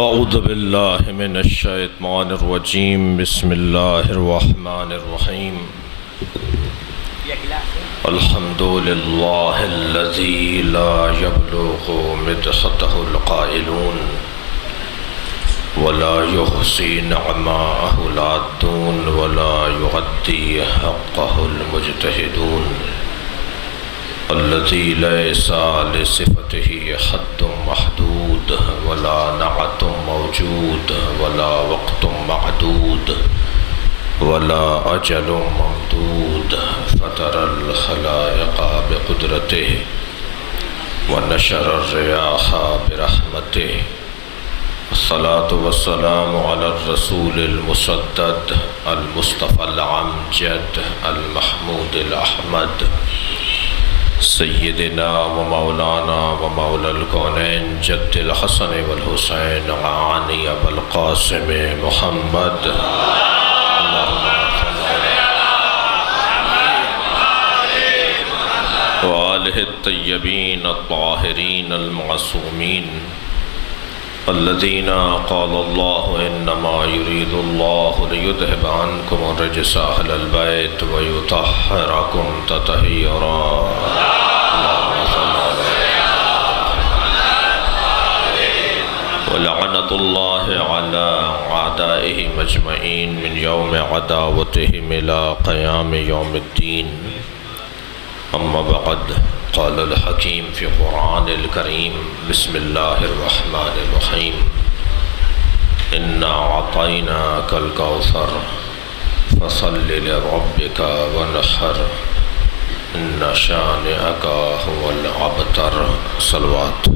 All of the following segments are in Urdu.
اعوذ باللہ من الشیطان الرجیم بسم اللہ الرحمن الرحیم الحمد للہ الذی لا یبلغ مدحته القائلون ولا يحصي نعماءه العادون ولا يغدي حقه المجتهدون الذي ليس لصفته حد محدود ولا نعت موجود ولا وقت معدود ولا أجل ممدود فطر الخلائق بقدرته ونشر الرياح برحمته الصلاة والسلام على الرسول المسدد المصطفى العمجد المحمود الأحمد سیدنا و مولانا و مولا الکونین جد الحسن والحسین عانی ابو القاسم محمد وآلہ الطیبین الطاہرین المعصومین الذین قال اللہ انما یرید اللہ لیذہب عنکم الرجس اہل البیت ویطہرکم تطہیرا ولعنت اللہ علی اعدائہم اجمعین من یوم عداوتہم الى قیام یوم الدین اما بعد قال الحکیم فی قرآن الکریم بسم اللہ الرحمن الرحیم انا اعطیناک الکوثر فصل لربک ونحر ان شانئک هو الابتر صلوات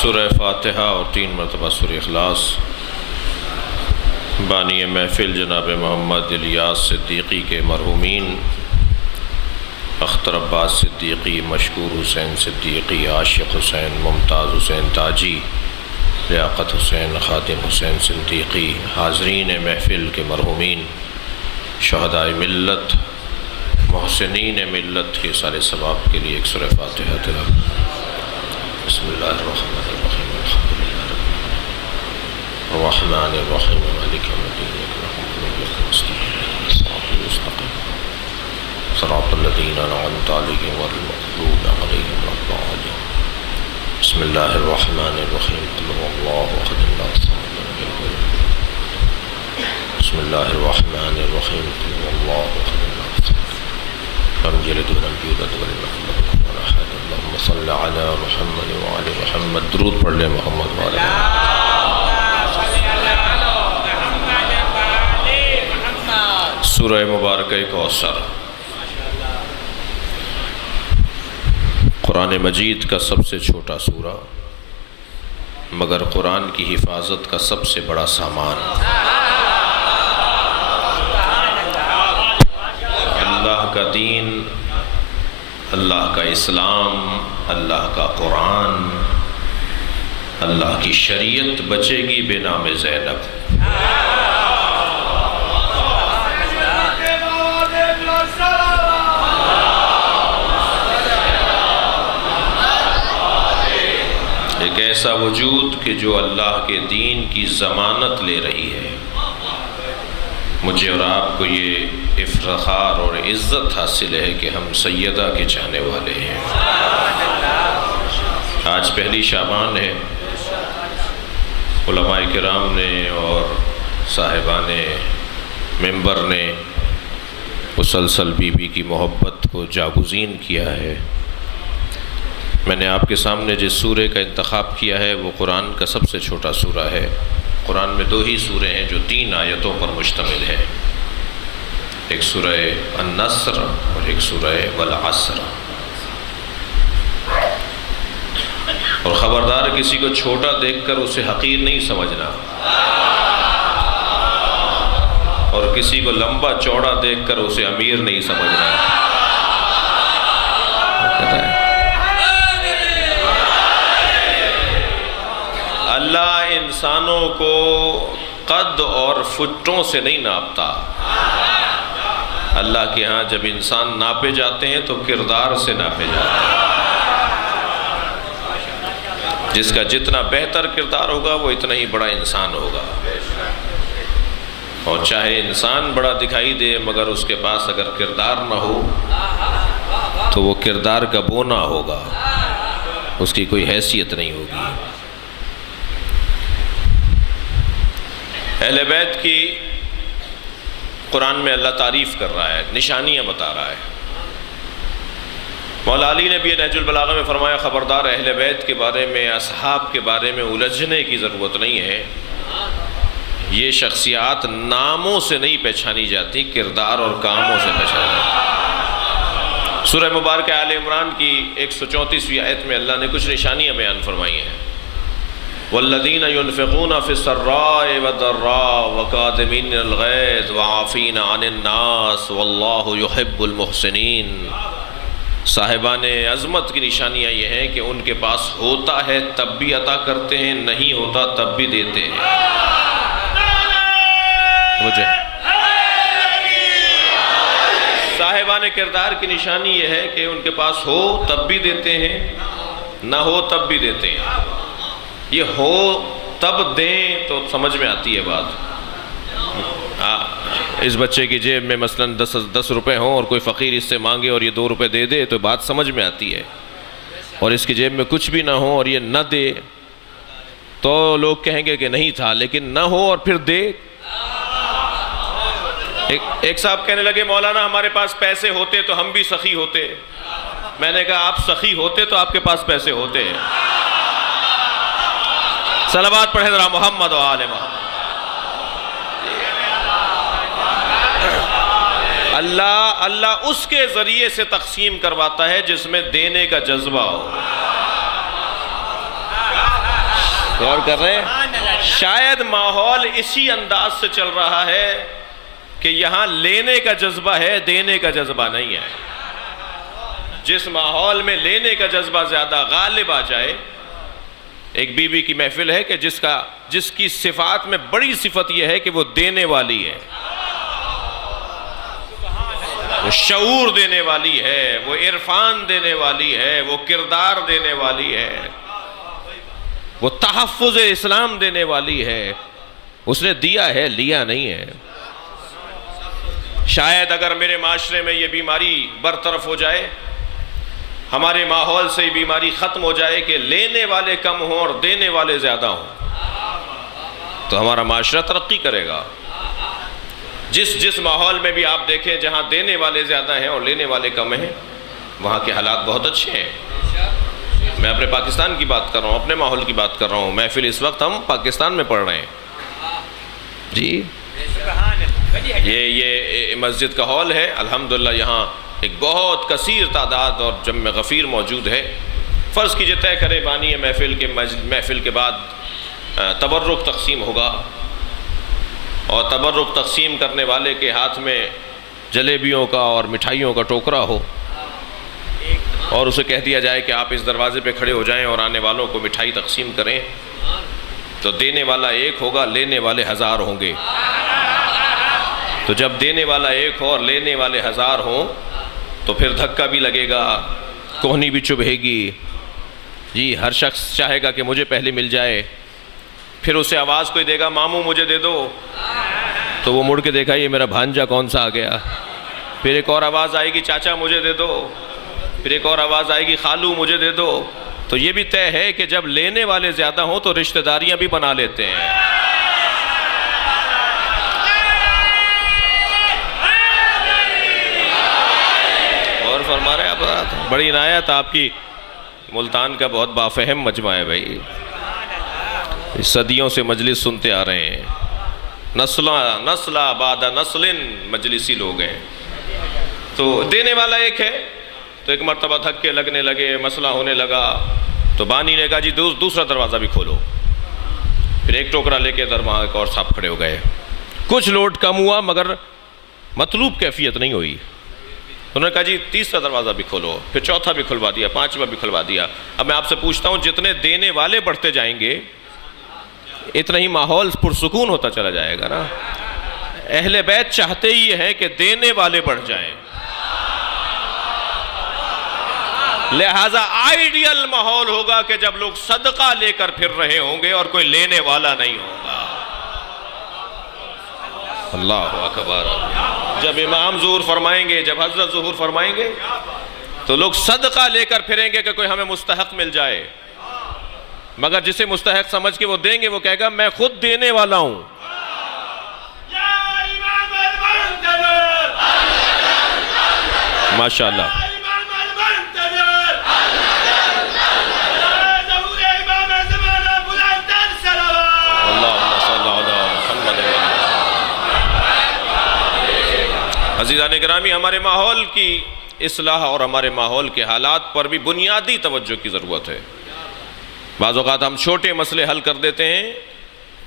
سورہ فاتحہ اور 3 مرتبہ سورہ اخلاص بانی محفل جناب محمد الیاس صدیقی کے مرحومین اختر عباس صدیقی، مشکور حسین صدیقی، عاشق حسین، ممتاز حسین تاجی، لیاقت حسین، خادم حسین صدیقی، حاضرین محفل کے مرحومین، شہدائے ملت، محسنین ملت کے سارے ثواب کے لیے ایک سورہ فاتحہ تلاوت۔ بسم اللہ الرحمن الرحیم الحمدللہ رب الرحمن الرحیم مالک یوم الدین صراط الذین انعمت علیہم غیر المغضوب علیہم ولا الضالین بسم اللہ الرحمن الرحیم قل هو اللہ احد اللہ الصمد لم یلد ولم یولد بسم اللہ الرحمن الرحیم قل هو اللہ احد اللہ الصمد لم یلد ولم یولد ولم یکن له کفوا احد اللہم صل علی محمد وعلی محمد درود پڑھ لیں محمد وعلی محمد۔ سورہ مبارکہ کوثر قرآن مجید کا سب سے چھوٹا سورہ مگر قرآن کی حفاظت کا سب سے بڑا سامان۔ اللہ کا دین، اللہ کا اسلام، اللہ کا قرآن، اللہ کی شریعت بچے گی بے نام زینب۔ ایک ایسا وجود کہ جو اللہ کے دین کی ضمانت لے رہی ہے۔ مجھے اور آپ کو یہ افتخار اور عزت حاصل ہے کہ ہم سیدہ کے چاہنے والے ہیں۔ آج پہلی شعبان ہے، علماء کرام نے اور صاحبان ممبر نے مسلسل بی بی کی محبت کو جاگزین کیا ہے۔ میں نے آپ کے سامنے جس سورے کا انتخاب کیا ہے وہ قرآن کا سب سے چھوٹا سورہ ہے۔ قرآن میں 2 ہی سورے ہیں جو 3 آیتوں پر مشتمل ہیں، ایک سورہ النصر اور ایک سورہ والعصر۔ اور خبردار کسی کو چھوٹا دیکھ کر اسے حقیر نہیں سمجھنا، اور کسی کو لمبا چوڑا دیکھ کر اسے امیر نہیں سمجھنا۔ انسانوں کو قد اور فٹوں سے نہیں ناپتا، اللہ کے ہاں جب انسان ناپے جاتے ہیں تو کردار سے ناپے جاتے ہیں۔ جس کا جتنا بہتر کردار ہوگا وہ اتنا ہی بڑا انسان ہوگا، اور چاہے انسان بڑا دکھائی دے مگر اس کے پاس اگر کردار نہ ہو تو وہ کردار کا بونا ہوگا، اس کی کوئی حیثیت نہیں ہوگی۔ اہل بیت کی قرآن میں اللہ تعریف کر رہا ہے، نشانیاں بتا رہا ہے۔ مولا علی نے بھی نہج البلاغہ میں فرمایا خبردار اہل بیت کے بارے میں، اصحاب کے بارے میں الجھنے کی ضرورت نہیں ہے، یہ شخصیات ناموں سے نہیں پہچانی جاتی، کردار اور کاموں سے پہچانی جاتی۔ سورہ مبارکہ آل عمران کی 134ویں آیت میں اللہ نے کچھ نشانیاں بیان فرمائی ہیں۔ وَالَّذِينَ يُنْفِقُونَ فِي السَّرَّاءِ وَالضَّرَّاءِ وَكَاظِمِينَ الْغَيْظَ وَعَافِينَ عَنِ النَّاسِ وَاللَّهُ يُحِبُّ الْمُحْسِنِينَ۔ صاحبان عظمت کی نشانیاں یہ ہیں کہ ان کے پاس ہوتا ہے تب بھی عطا کرتے ہیں، نہیں ہوتا تب بھی دیتے ہیں۔ صاحبان کردار کی نشانی یہ ہے کہ ان کے پاس ہو تب بھی دیتے ہیں، نہ ہو تب بھی دیتے ہیں۔ یہ ہو تب دیں تو سمجھ میں آتی ہے بات۔ اس بچے کی جیب میں مثلا 10 روپے ہوں اور کوئی فقیر اس سے مانگے اور یہ 2 روپے دے دے تو بات سمجھ میں آتی ہے، اور اس کی جیب میں کچھ بھی نہ ہو اور یہ نہ دے تو لوگ کہیں گے کہ نہیں تھا، لیکن نہ ہو اور پھر دے۔ ایک صاحب کہنے لگے مولانا ہمارے پاس پیسے ہوتے تو ہم بھی سخی ہوتے۔ میں نے کہا آپ سخی ہوتے تو آپ کے پاس پیسے ہوتے۔ صلوات پڑھیں ذرا محمد و آل محمد۔ اللہ اس کے ذریعے سے تقسیم کرواتا ہے جس میں دینے کا جذبہ ہو۔ غور کر رہے ہیں؟ شاید ماحول اسی انداز سے چل رہا ہے کہ یہاں لینے کا جذبہ ہے، دینے کا جذبہ نہیں ہے۔ جس ماحول میں لینے کا جذبہ زیادہ غالب آ جائے، ایک بی بی کی محفل ہے کہ جس کی صفات میں بڑی صفت یہ ہے کہ وہ دینے والی ہے، وہ شعور دینے والی ہے، وہ عرفان دینے والی ہے، وہ کردار دینے والی ہے، وہ تحفظ اسلام دینے والی ہے۔ اس نے دیا ہے، لیا نہیں ہے۔ شاید اگر میرے معاشرے میں یہ بیماری برطرف ہو جائے، ہمارے ماحول سے یہ بیماری ختم ہو جائے کہ لینے والے کم ہوں اور دینے والے زیادہ ہوں، تو ہمارا معاشرہ ترقی کرے گا۔ جس ماحول میں بھی آپ دیکھیں جہاں دینے والے زیادہ ہیں اور لینے والے کم ہیں، وہاں کے حالات بہت اچھے ہیں۔ میں اپنے پاکستان کی بات کر رہا ہوں، اپنے ماحول کی بات کر رہا ہوں۔ محفل اس وقت ہم پاکستان میں پڑھ رہے ہیں جی۔ یہ مسجد کا ہال ہے، الحمدللہ یہاں ایک بہت کثیر تعداد اور جمع غفیر موجود ہے۔ فرض کیجئے طے کرے بانی محفل کے بعد تبرک تقسیم ہوگا، اور تبرک تقسیم کرنے والے کے ہاتھ میں جلیبیوں کا اور مٹھائیوں کا ٹوکرا ہو، اور اسے کہہ دیا جائے کہ آپ اس دروازے پہ کھڑے ہو جائیں اور آنے والوں کو مٹھائی تقسیم کریں، تو دینے والا ایک ہوگا، لینے والے 1000 ہوں گے۔ تو جب دینے والا ایک ہو اور لینے والے 1000 ہوں تو پھر دھکا بھی لگے گا، کوہنی بھی چبھے گی جی۔ ہر شخص چاہے گا کہ مجھے پہلے مل جائے، پھر اسے آواز کوئی دے گا ماموں مجھے دے دو، تو وہ مڑ کے دیکھا یہ میرا بھانجا کون سا آ گیا۔ پھر ایک اور آواز آئے گی چاچا مجھے دے دو، پھر ایک اور آواز آئے گی خالو مجھے دے دو۔ تو یہ بھی طے ہے کہ جب لینے والے زیادہ ہوں تو رشتہ داریاں بھی بنا لیتے ہیں۔ اور فرما رہے آپ، بڑی عنایت آپ کی، ملتان کا بہت بافہم مجمع ہے بھائی، صدیوں سے مجلس سنتے آ رہے ہیں، نسل بعد نسل مجلسی لوگ ہیں۔ تو دینے والا ایک ہے، تو ایک مرتبہ دھکے لگنے لگے، مسئلہ ہونے لگا، تو بانی نے کہا جی دوسرا دروازہ بھی کھولو۔ پھر ایک ٹوکرا لے کے وہاں ایک اور صاحب کھڑے ہو گئے، کچھ لوٹ کم ہوا مگر مطلوب کیفیت نہیں ہوئی۔ انہوں نے کہا جی تیسرا دروازہ بھی کھولو، پھر چوتھا بھی کھلوا دیا، پانچواں بھی کھلوا دیا۔ اب میں آپ سے پوچھتا ہوں جتنے دینے والے بڑھتے جائیں گے اتنا ہی ماحول پرسکون ہوتا چلا جائے گا نا۔ اہل بیت چاہتے ہی ہیں کہ دینے والے بڑھ جائیں، لہذا آئیڈیل ماحول ہوگا کہ جب لوگ صدقہ لے کر پھر رہے ہوں گے اور کوئی لینے والا نہیں ہوگا۔ اللہ اکبر۔ جب امام ظہور فرمائیں گے، جب حضرت ظہور فرمائیں گے تو لوگ صدقہ لے کر پھریں گے کہ کوئی ہمیں مستحق مل جائے، مگر جسے مستحق سمجھ کے وہ دیں گے وہ کہے گا میں خود دینے والا ہوں۔ ماشاءاللہ۔ عزیزان گرامی، ہمارے ماحول کی اصلاح اور ہمارے ماحول کے حالات پر بھی بنیادی توجہ کی ضرورت ہے۔ بعض اوقات ہم چھوٹے مسئلے حل کر دیتے ہیں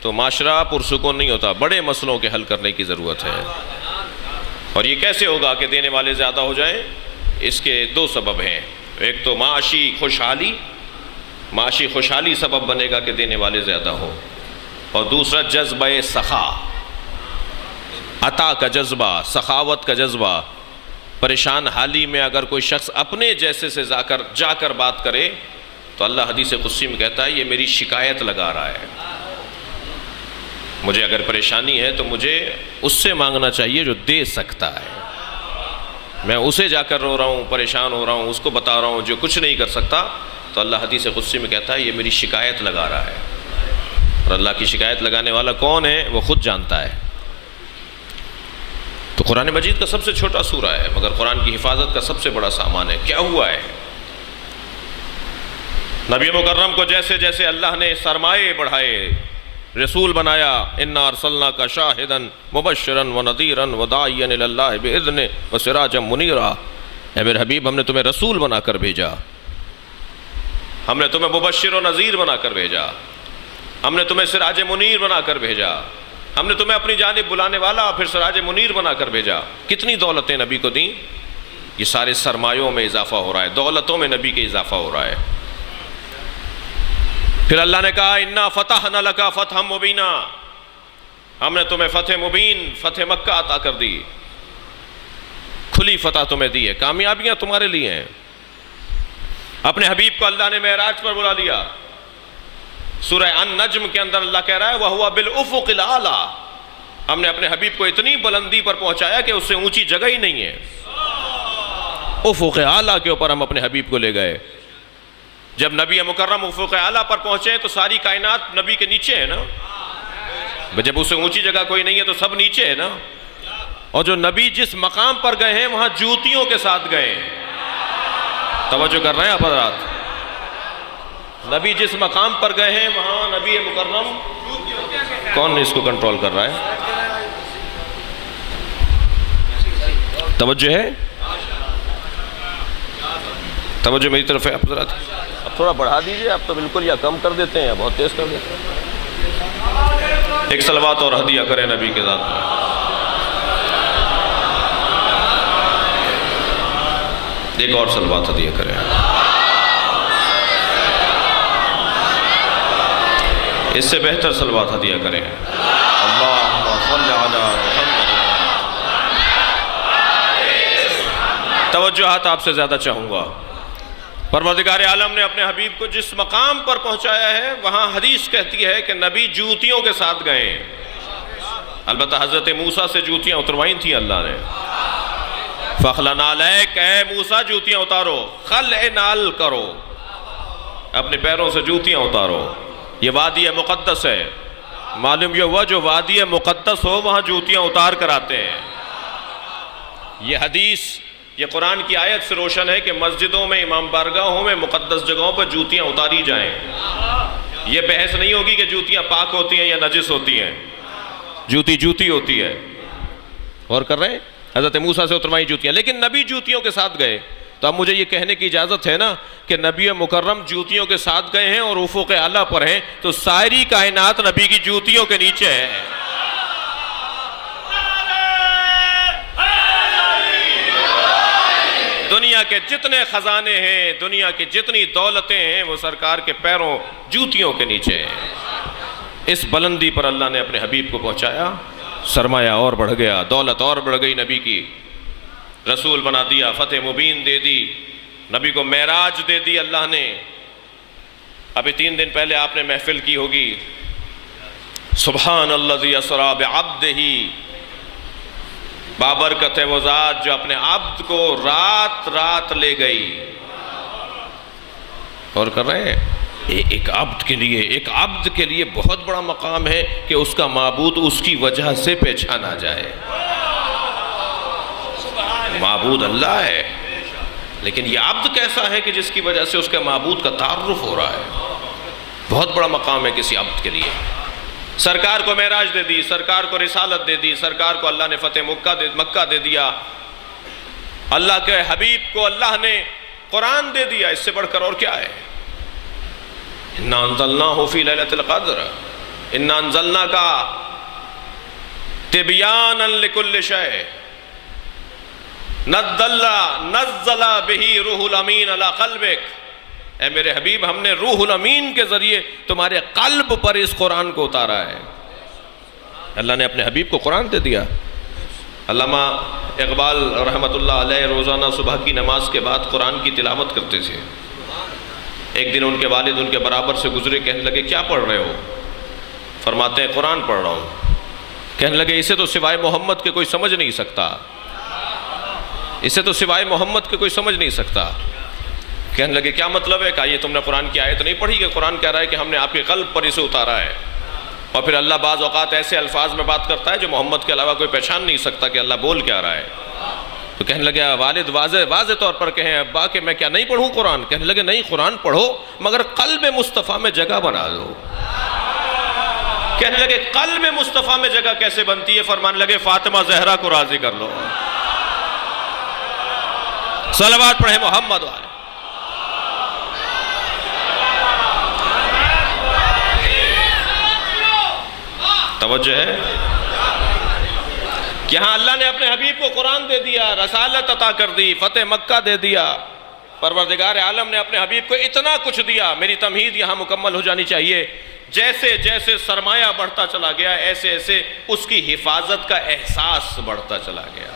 تو معاشرہ پرسکون نہیں ہوتا، بڑے مسئلوں کے حل کرنے کی ضرورت ہے۔ اور یہ کیسے ہوگا کہ دینے والے زیادہ ہو جائیں؟ اس کے دو سبب ہیں۔ ایک تو معاشی خوشحالی سبب بنے گا کہ دینے والے زیادہ ہوں، اور دوسرا جذبہ سخا، عطا کا جذبہ، سخاوت کا جذبہ۔ پریشان حالی میں اگر کوئی شخص اپنے جیسے سے جا کر بات کرے تو اللہ حدیث قدسی میں کہتا ہے یہ میری شکایت لگا رہا ہے۔ مجھے اگر پریشانی ہے تو مجھے اس سے مانگنا چاہیے جو دے سکتا ہے۔ میں اسے جا کر رو رہا ہوں، پریشان ہو رہا ہوں، اس کو بتا رہا ہوں جو کچھ نہیں کر سکتا، تو اللہ حدیث قدسی میں کہتا ہے یہ میری شکایت لگا رہا ہے۔ اور اللہ کی شکایت لگانے والا کون ہے وہ خود جانتا ہے۔ تو قرآن مجید کا سب سے چھوٹا سورہ ہے مگر قرآن کی حفاظت کا سب سے بڑا سامان ہے۔ کیا ہوا ہے؟ نبی مکرم کو جیسے جیسے اللہ نے سرمایے بڑھائے، رسول بنایا، انا ارسلناک شاہدا مبشرا ونذیرا وداعیا الی اللہ باذنہ وسراجا منیرا، اے میرے حبیب ہم نے تمہیں رسول بنا کر بھیجا، ہم نے تمہیں مبشر و نذیر بنا کر بھیجا، ہم نے تمہیں سراج منیر بنا کر بھیجا، ہم نے تمہیں اپنی جانب بلانے والا پھر سراج منیر بنا کر بھیجا۔ کتنی دولتیں نبی کو دیں؟ یہ سارے سرمایوں میں اضافہ ہو رہا ہے، دولتوں میں نبی کے اضافہ ہو رہا ہے۔ پھر اللہ نے کہا انا فتحنا لک فتحا مبینا، ہم نے تمہیں فتح مبین، فتح مکہ عطا کر دی، کھلی فتح تمہیں دی ہے، کامیابیاں تمہارے لیے ہیں۔ اپنے حبیب کو اللہ نے معراج پر بلا لیا۔ سورہ النجم کے اندر اللہ کہہ رہا ہے وَهُوَ بِالْأُفُقِ الْأَعْلَىٰ، ہم نے اپنے حبیب کو اتنی بلندی پر پہنچایا کہ اس سے اونچی جگہ ہی نہیں ہے۔ افق اعلیٰ کے اوپر ہم اپنے حبیب کو لے گئے۔ جب نبی مکرم افق اعلیٰ پر پہنچے تو ساری کائنات نبی کے نیچے ہے نا، جب اس سے اونچی جگہ کوئی نہیں ہے تو سب نیچے ہے نا۔ اور جو نبی جس مقام پر گئے ہیں وہاں جوتیوں کے ساتھ گئے ہیں۔ توجہ کر رہے ہیں آپ حضرات؟ نبی جس مقام پر گئے ہیں وہاں نبی مکرم، کون اس کو کنٹرول کر رہا ہے؟ توجہ ہے؟ توجہ میری طرف ہے آپ حضرات؟ اب تھوڑا بڑھا دیجئے، آپ تو بالکل یا کم کر دیتے ہیں یا بہت تیز کر دیتے ہیں۔ ایک صلوات اور ہدیہ کریں نبی کے ذات میں۔ ایک اور صلوات ہدیہ کریں۔ اس سے بہتر صلوات ہدیہ کریں۔ اللہم صلی علی محمد۔ توجہات آپ سے زیادہ چاہوں گا۔ پروردگار عالم نے اپنے حبیب کو جس مقام پر پہنچایا ہے وہاں حدیث کہتی ہے کہ نبی جوتیوں کے ساتھ گئے۔ البتہ حضرت موسیٰ سے جوتیاں اتروائیں تھیں اللہ نے۔ فَخْلَ نَعْلَيْكَ، اے موسیٰ جوتیاں اتارو، خلع نال کرو، اپنے پیروں سے جوتیاں اتارو۔ یہ وادی مقدس ہے، معلوم یہ ہوا جو وادی مقدس ہو وہاں جوتیاں اتار کر آتے ہیں۔ یہ حدیث، یہ قرآن کی آیت سے روشن ہے کہ مسجدوں میں، امام بارگاہوں میں، مقدس جگہوں پر جوتیاں اتاری جائیں۔ یہ بحث نہیں ہوگی کہ جوتیاں پاک ہوتی ہیں یا نجس ہوتی ہیں، جوتی جوتی ہوتی ہے۔ غور کر رہے ہیں؟ حضرت موسیٰ سے اتروائی جوتیاں، لیکن نبی جوتیوں کے ساتھ گئے۔ تو اب مجھے یہ کہنے کی اجازت ہے نا کہ نبی مکرم جوتیوں کے ساتھ گئے ہیں اور افق اعلیٰ پر ہیں، تو ساری کائنات نبی کی جوتیوں کے نیچے ہے۔ دنیا کے جتنے خزانے ہیں، دنیا کی جتنی دولتیں ہیں، وہ سرکار کے پیروں، جوتیوں کے نیچے ہیں۔ اس بلندی پر اللہ نے اپنے حبیب کو پہنچایا، سرمایہ اور بڑھ گیا، دولت اور بڑھ گئی، نبی کی رسول بنا دیا، فتح مبین دے دی، نبی کو معراج دے دی اللہ نے۔ ابھی 3 دن پہلے آپ نے محفل کی ہوگی، سبحان الذی اسری بعبدہ، بابرکت ہے وہ ذات جو اپنے عبد کو رات رات لے گئی۔ اور کر رہے ہیں ایک عبد کے لیے بہت بڑا مقام ہے کہ اس کا معبود اس کی وجہ سے پہچانا جائے۔ معبود اللہ ہے، لیکن یہ عبد کیسا ہے کہ جس کی وجہ سے اس کے معبود کا تعارف ہو رہا ہے۔ بہت بڑا مقام ہے کسی عبد کے لیے۔ سرکار کو معراج دے دی، سرکار کو رسالت دے دی، سرکار کو اللہ نے فتح مکہ دے دیا، اللہ کے حبیب کو اللہ نے قرآن دے دیا، اس سے بڑھ کر اور کیا ہے؟ اِنَّا أَنزَلْنَاهُ فِي لَيْلَةِ الْقَدْرِ اِنَّا أَنزَلْنَاكَ تِبْيَانًا لِكُلِّ شَيْءٍ نَزَّلَ بِهِ روح الامین علی قلبک۔ اے میرے حبیب، ہم نے روح الامین کے ذریعے تمہارے قلب پر اس قرآن کو اتارا ہے۔ اللہ نے اپنے حبیب کو قرآن دے دیا۔ علامہ اقبال رحمۃ اللہ علیہ روزانہ صبح کی نماز کے بعد قرآن کی تلاوت کرتے تھے۔ ایک دن ان کے والد ان کے برابر سے گزرے، کہنے لگے کیا پڑھ رہے ہو؟ فرماتے ہیں قرآن پڑھ رہا ہوں۔ کہنے لگے اسے تو سوائے محمد کے کوئی سمجھ نہیں سکتا، اسے تو سوائے محمد کے کوئی سمجھ نہیں سکتا۔ کہنے لگے کیا مطلب ہے؟ کہا یہ تم نے قرآن کی آیت نہیں پڑھی کہ قرآن کہہ رہا ہے کہ ہم نے آپ کے قلب پر اسے اتارا ہے، اور پھر اللہ بعض اوقات ایسے الفاظ میں بات کرتا ہے جو محمد کے علاوہ کوئی پہچان نہیں سکتا کہ اللہ بول کیا رہا ہے۔ تو کہنے لگے والد واضح طور پر کہیں ابا کہ میں کیا نہیں پڑھوں قرآن؟ کہنے لگے نہیں، قرآن پڑھو مگر قلب مصطفیٰ میں جگہ بنا دو۔ کہنے لگے قلب مصطفیٰ میں جگہ کیسے بنتی ہے؟ فرمانے لگے فاطمہ زہرا کو راضی کر لو، صلوات پڑھے محمد والے۔ توجہ ہے کہ ہاں اللہ نے اپنے حبیب کو قرآن دے دیا، رسالت عطا کر دی، فتح مکہ دے دیا، پروردگار عالم نے اپنے حبیب کو اتنا کچھ دیا۔ میری تمہید یہاں مکمل ہو جانی چاہیے۔ جیسے جیسے سرمایہ بڑھتا چلا گیا، ایسے ایسے اس کی حفاظت کا احساس بڑھتا چلا گیا۔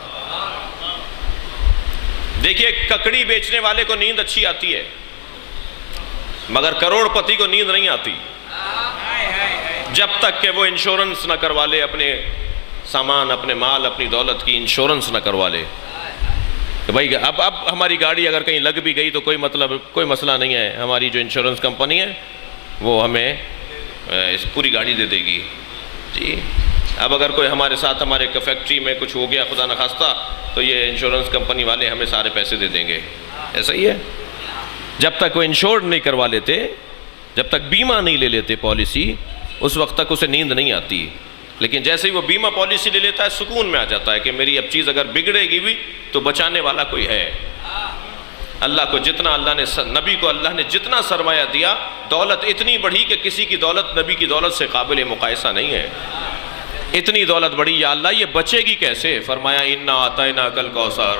دیکھیے ککڑی بیچنے والے کو نیند اچھی آتی ہے، مگر کروڑ پتی کو نیند نہیں آتی جب تک کہ وہ انشورنس نہ کروا لے، اپنے سامان، اپنے مال، اپنی دولت کی انشورنس نہ کروا لے کہ بھائی اب ہماری گاڑی اگر کہیں لگ بھی گئی تو کوئی مسئلہ نہیں ہے، ہماری جو انشورنس کمپنی ہے وہ ہمیں اس پوری گاڑی دے دے گی۔ جی اب اگر کوئی ہمارے ساتھ ہمارے فیکٹری میں کچھ ہو گیا خدا نخواستہ تو یہ انشورنس کمپنی والے ہمیں سارے پیسے دے دیں گے۔ ایسا ہی ہے، جب تک وہ انشورڈ نہیں کروا لیتے، جب تک بیمہ نہیں لے لیتے پالیسی، اس وقت تک اسے نیند نہیں آتی۔ لیکن جیسے ہی وہ بیمہ پالیسی لے لیتا ہے سکون میں آ جاتا ہے کہ میری اب چیز اگر بگڑے گی بھی تو بچانے والا کوئی ہے۔ اللہ کو جتنا نبی کو اللہ نے جتنا سرمایہ دیا، دولت اتنی بڑھی کہ کسی کی دولت نبی کی دولت سے قابل مقایسہ نہیں ہے۔ اتنی دولت بڑھی، یا اللہ یہ بچے گی کیسے؟ فرمایا اِنَّا أَعْطَيْنَاكَ الْكَوْثَرَ،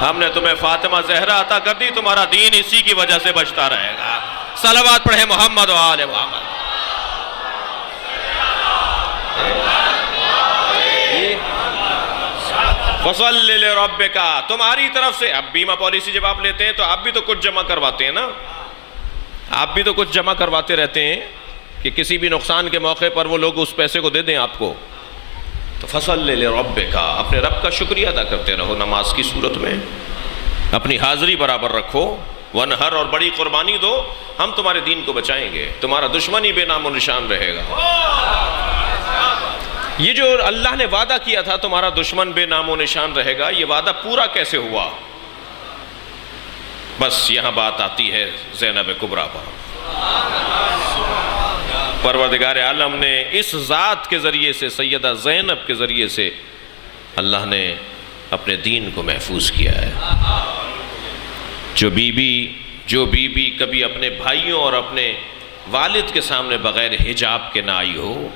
ہم نے تمہیں فاطمہ زہرا عطا کر دی، تمہارا دین اسی کی وجہ سے بچتا رہے گا۔ صلوات پڑھے محمد و آل محمد۔ فَصَلِّ لِرَبِّكَ، تمہاری طرف سے۔ اب بیمہ پالیسی جب آپ لیتے ہیں تو آپ بھی تو کچھ جمع کرواتے ہیں نا، آپ بھی تو کچھ جمع کرواتے رہتے ہیں کہ کسی بھی نقصان کے موقع پر وہ لوگ اس پیسے کو دے دیں آپ کو۔ تو فَصَلِّ لِرَبِّكَ، اپنے رب کا شکریہ ادا کرتے رہو نماز کی صورت میں، اپنی حاضری برابر رکھو، وَانْحَرْ، اور بڑی قربانی دو، ہم تمہارے دین کو بچائیں گے، تمہارا دشمن ہی بے نام و نشان رہے گا۔ یہ جو اللہ نے وعدہ کیا تھا تمہارا دشمن بے نام و نشان رہے گا، یہ وعدہ پورا کیسے ہوا؟ بس یہاں بات آتی ہے زینب کبریٰ پر۔ پروردگار عالم نے اس ذات کے ذریعے سے، سیدہ زینب کے ذریعے سے، اللہ نے اپنے دین کو محفوظ کیا ہے۔ جو بی بی کبھی اپنے بھائیوں اور اپنے والد کے سامنے بغیر حجاب کے نہ آئی ہو،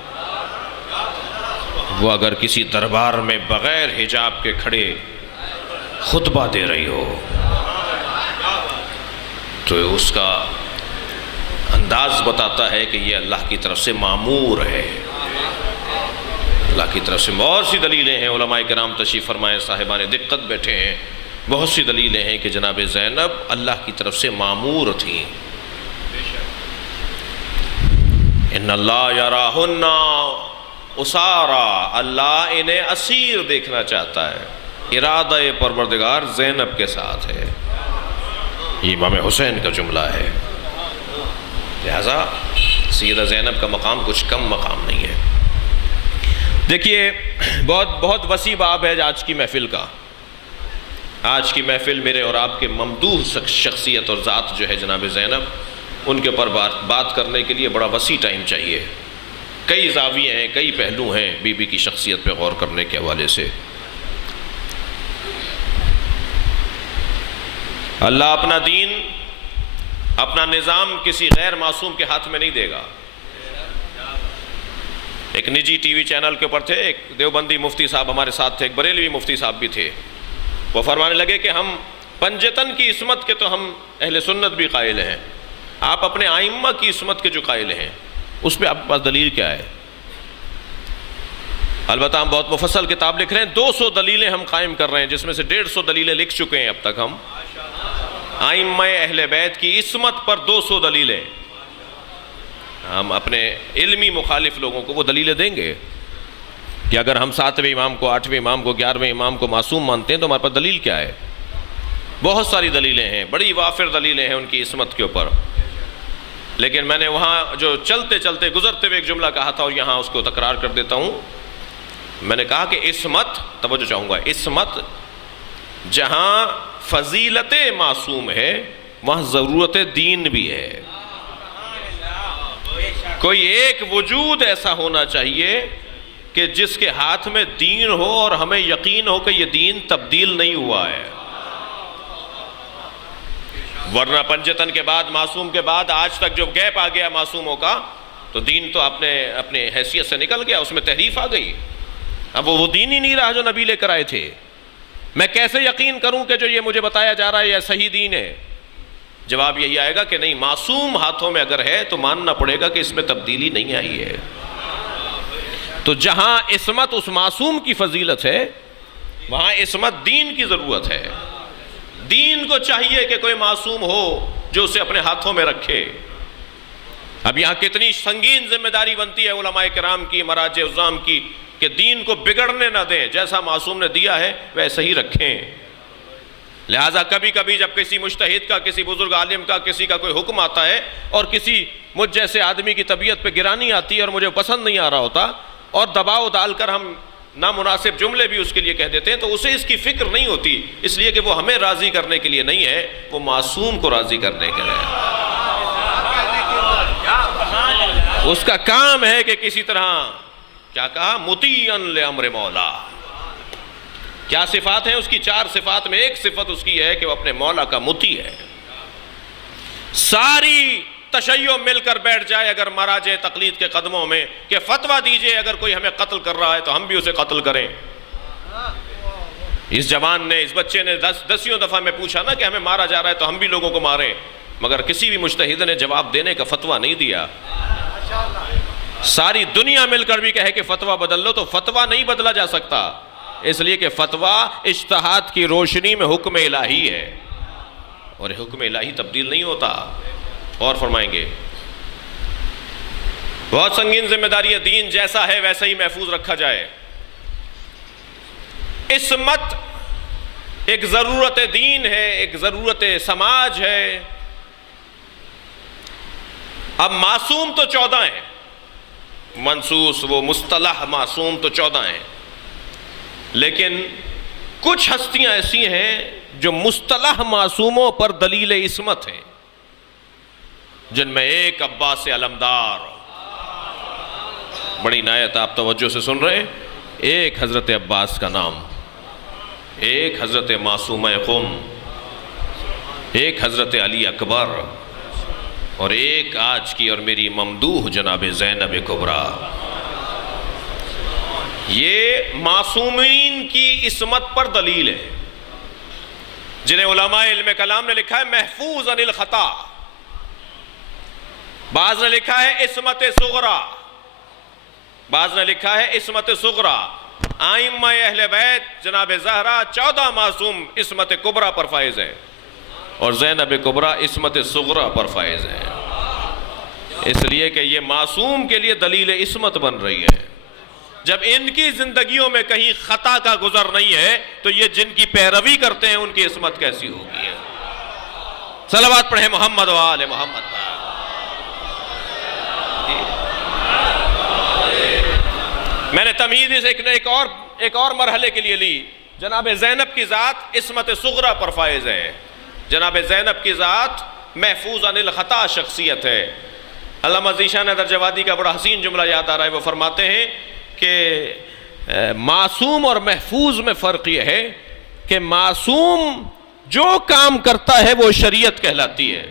وہ اگر کسی دربار میں بغیر حجاب کے کھڑے خطبہ دے رہی ہو تو اس کا انداز بتاتا ہے کہ یہ اللہ کی طرف سے مامور ہے. اللہ کی طرف سے بہت سی دلیلیں ہیں. علماء کرام تشریف فرمائے، صاحبان دقت بیٹھے ہیں. بہت سی دلیلیں ہیں کہ جناب زینب اللہ کی طرف سے مامور تھیں. ان اللہ یراہن اسارا، اللہ انہیں اسیر دیکھنا چاہتا ہے. ارادہ پروردگار زینب کے ساتھ ہے. یہ امام حسین کا جملہ ہے. لہذا سیدہ زینب کا مقام کچھ کم مقام نہیں ہے. دیکھیے بہت وسیع باب ہے آج کی محفل کا. آج کی محفل میرے اور آپ کے ممدوح شخصیت اور ذات جو ہے جناب زینب، ان کے اوپر بات کرنے کے لیے بڑا وسیع ٹائم چاہیے. کئی زاویے ہیں، کئی پہلو ہیں بی بی کی شخصیت پہ غور کرنے کے حوالے سے. اللہ اپنا دین، اپنا نظام کسی غیر معصوم کے ہاتھ میں نہیں دے گا. ایک نجی ٹی وی چینل کے اوپر تھے، ایک دیوبندی مفتی صاحب ہمارے ساتھ تھے، ایک بریلوی مفتی صاحب بھی تھے. وہ فرمانے لگے کہ ہم پنجتن کی عصمت کے تو ہم اہل سنت بھی قائل ہیں، آپ اپنے ائمہ کی عصمت کے جو قائل ہیں اس پہ آپ کے پاس دلیل کیا ہے؟ البتہ ہم بہت مفصل کتاب لکھ رہے ہیں، 200 دلیلیں ہم قائم کر رہے ہیں، جس میں سے 150 دلیلیں لکھ چکے ہیں اب تک ہم. ائمہ اہل بیت کی عصمت پر 200 دلیلیں. ہم اپنے علمی مخالف لوگوں کو وہ دلیلیں دیں گے کہ اگر ہم 7ویں امام کو، 8ویں امام کو، 11ویں امام کو معصوم مانتے ہیں تو ہمارے پاس دلیل کیا ہے؟ بہت ساری دلیلیں ہیں، بڑی وافر دلیلیں ہیں ان کی عصمت کے اوپر. لیکن میں نے وہاں جو چلتے چلتے گزرتے ہوئے ایک جملہ کہا تھا اور یہاں اس کو تکرار کر دیتا ہوں. میں نے کہا کہ عصمت، توجہ چاہوں گا، عصمت جہاں فضیلت معصوم ہے وہاں ضرورت دین بھی ہے. کوئی ایک وجود ایسا ہونا چاہیے کہ جس کے ہاتھ میں دین ہو اور ہمیں یقین ہو کہ یہ دین تبدیل نہیں ہوا ہے. ورنہ پنجتن کے بعد، معصوم کے بعد آج تک جو گیپ آ گیا معصوموں کا، تو دین تو اپنے حیثیت سے نکل گیا، اس میں تحریف آ گئی. اب وہ دین ہی نہیں رہا جو نبی لے کر آئے تھے. میں کیسے یقین کروں کہ جو یہ مجھے بتایا جا رہا ہے یہ صحیح دین ہے؟ جواب یہی آئے گا کہ نہیں، معصوم ہاتھوں میں اگر ہے تو ماننا پڑے گا کہ اس میں تبدیلی نہیں آئی ہے. تو جہاں عصمت اس معصوم کی فضیلت ہے وہاں عصمت دین کی ضرورت ہے. دین کو چاہیے کہ کوئی معصوم ہو جو اسے اپنے ہاتھوں میں رکھے. اب یہاں کتنی سنگین ذمہ داری بنتی ہے علماء کرام کی، مراجع عظام کی، کہ دین کو بگڑنے نہ دیں، جیسا معصوم نے دیا ہے ویسے ہی رکھیں. لہٰذا کبھی کبھی جب کسی مجتہد کا، کسی بزرگ عالم کا، کسی کا کوئی حکم آتا ہے اور کسی مجھ جیسے آدمی کی طبیعت پہ گرانی آتی ہے اور مجھے پسند نہیں آ رہا ہوتا اور دباؤ ڈال کر ہم نامناسب جملے بھی اس کے لیے کہہ دیتے ہیں، تو اسے اس کی فکر نہیں ہوتی، اس لیے کہ وہ ہمیں راضی کرنے کے لیے نہیں ہے، وہ معصوم کو راضی کرنے کے لیے. اس کا کام ہے کہ کسی طرح، کیا کہا، مطیعن لامر مولا. کیا صفات ہیں اس کی؟ 4 صفات میں ایک صفت اس کی ہے کہ وہ اپنے مولا کا مطیع ہے. ساری تشیع مل کر بیٹھ جائے اگر مراجع تقلید کے قدموں میں کہ فتویٰ دیجئے اگر کوئی ہمیں قتل کر رہا ہے تو ہم بھی اسے قتل کریں. اس جوان نے، اس بچے نے 10 دفعہ میں پوچھا نا کہ ہمیں مارا جا رہا ہے تو ہم بھی لوگوں کو ماریں، مگر کسی بھی مجتہد نے جواب دینے کا فتویٰ نہیں دیا. ساری دنیا مل کر بھی کہے کہ فتویٰ بدل لو تو فتویٰ نہیں بدلا جا سکتا، اس لیے کہ فتویٰ اجتہاد کی روشنی میں حکم الہی ہے اور حکم الہی تبدیل نہیں ہوتا. اور فرمائیں گے بہت سنگین ذمہ داری ہے، دین جیسا ہے ویسا ہی محفوظ رکھا جائے. عصمت ایک ضرورت دین ہے، ایک ضرورت سماج ہے. اب معصوم تو 14 ہیں، منصوص وہ مصطلح معصوم تو 14 ہیں، لیکن کچھ ہستیاں ایسی ہیں جو مصطلح معصوموں پر دلیل عصمت ہیں، جن میں ایک عباس علمدار، بڑی عنایت آپ توجہ سے سن رہے ہیں، ایک حضرت عباس کا نام، ایک حضرت معصومہ قم، ایک حضرت علی اکبر، اور ایک آج کی اور میری ممدوح جناب زینب کبریٰ. یہ معصومین کی عصمت پر دلیل ہے، جنہیں علماء علم کلام نے لکھا ہے محفوظ عن الخطا. بعض نے لکھا ہے عصمت صغرا، بعض نے لکھا ہے عصمت صغرا۔ ائمہ اہل بیت جناب زہرا 14 معصوم عصمت کبریٰ پر فائز ہیں، اور زینب کبریٰ عصمت صغرا پر فائز ہیں، اس لیے کہ یہ معصوم کے لیے دلیل عصمت بن رہی ہے۔ جب ان کی زندگیوں میں کہیں خطا کا گزر نہیں ہے تو یہ جن کی پیروی کرتے ہیں ان کی عصمت کیسی ہوگی ہے؟ صلوات پڑھیں محمد و آل محمد پر۔ میں نے تمہید اس ایک اور مرحلے کے لیے لی۔ جناب زینب کی ذات عصمت صغرا پر فائز ہے، جناب زینب کی ذات محفوظ عن الخطا شخصیت ہے۔ علامہ ذیشان درجوادی کا بڑا حسین جملہ یاد آ رہا ہے، وہ فرماتے ہیں کہ معصوم اور محفوظ میں فرق یہ ہے کہ معصوم جو کام کرتا ہے وہ شریعت کہلاتی ہے،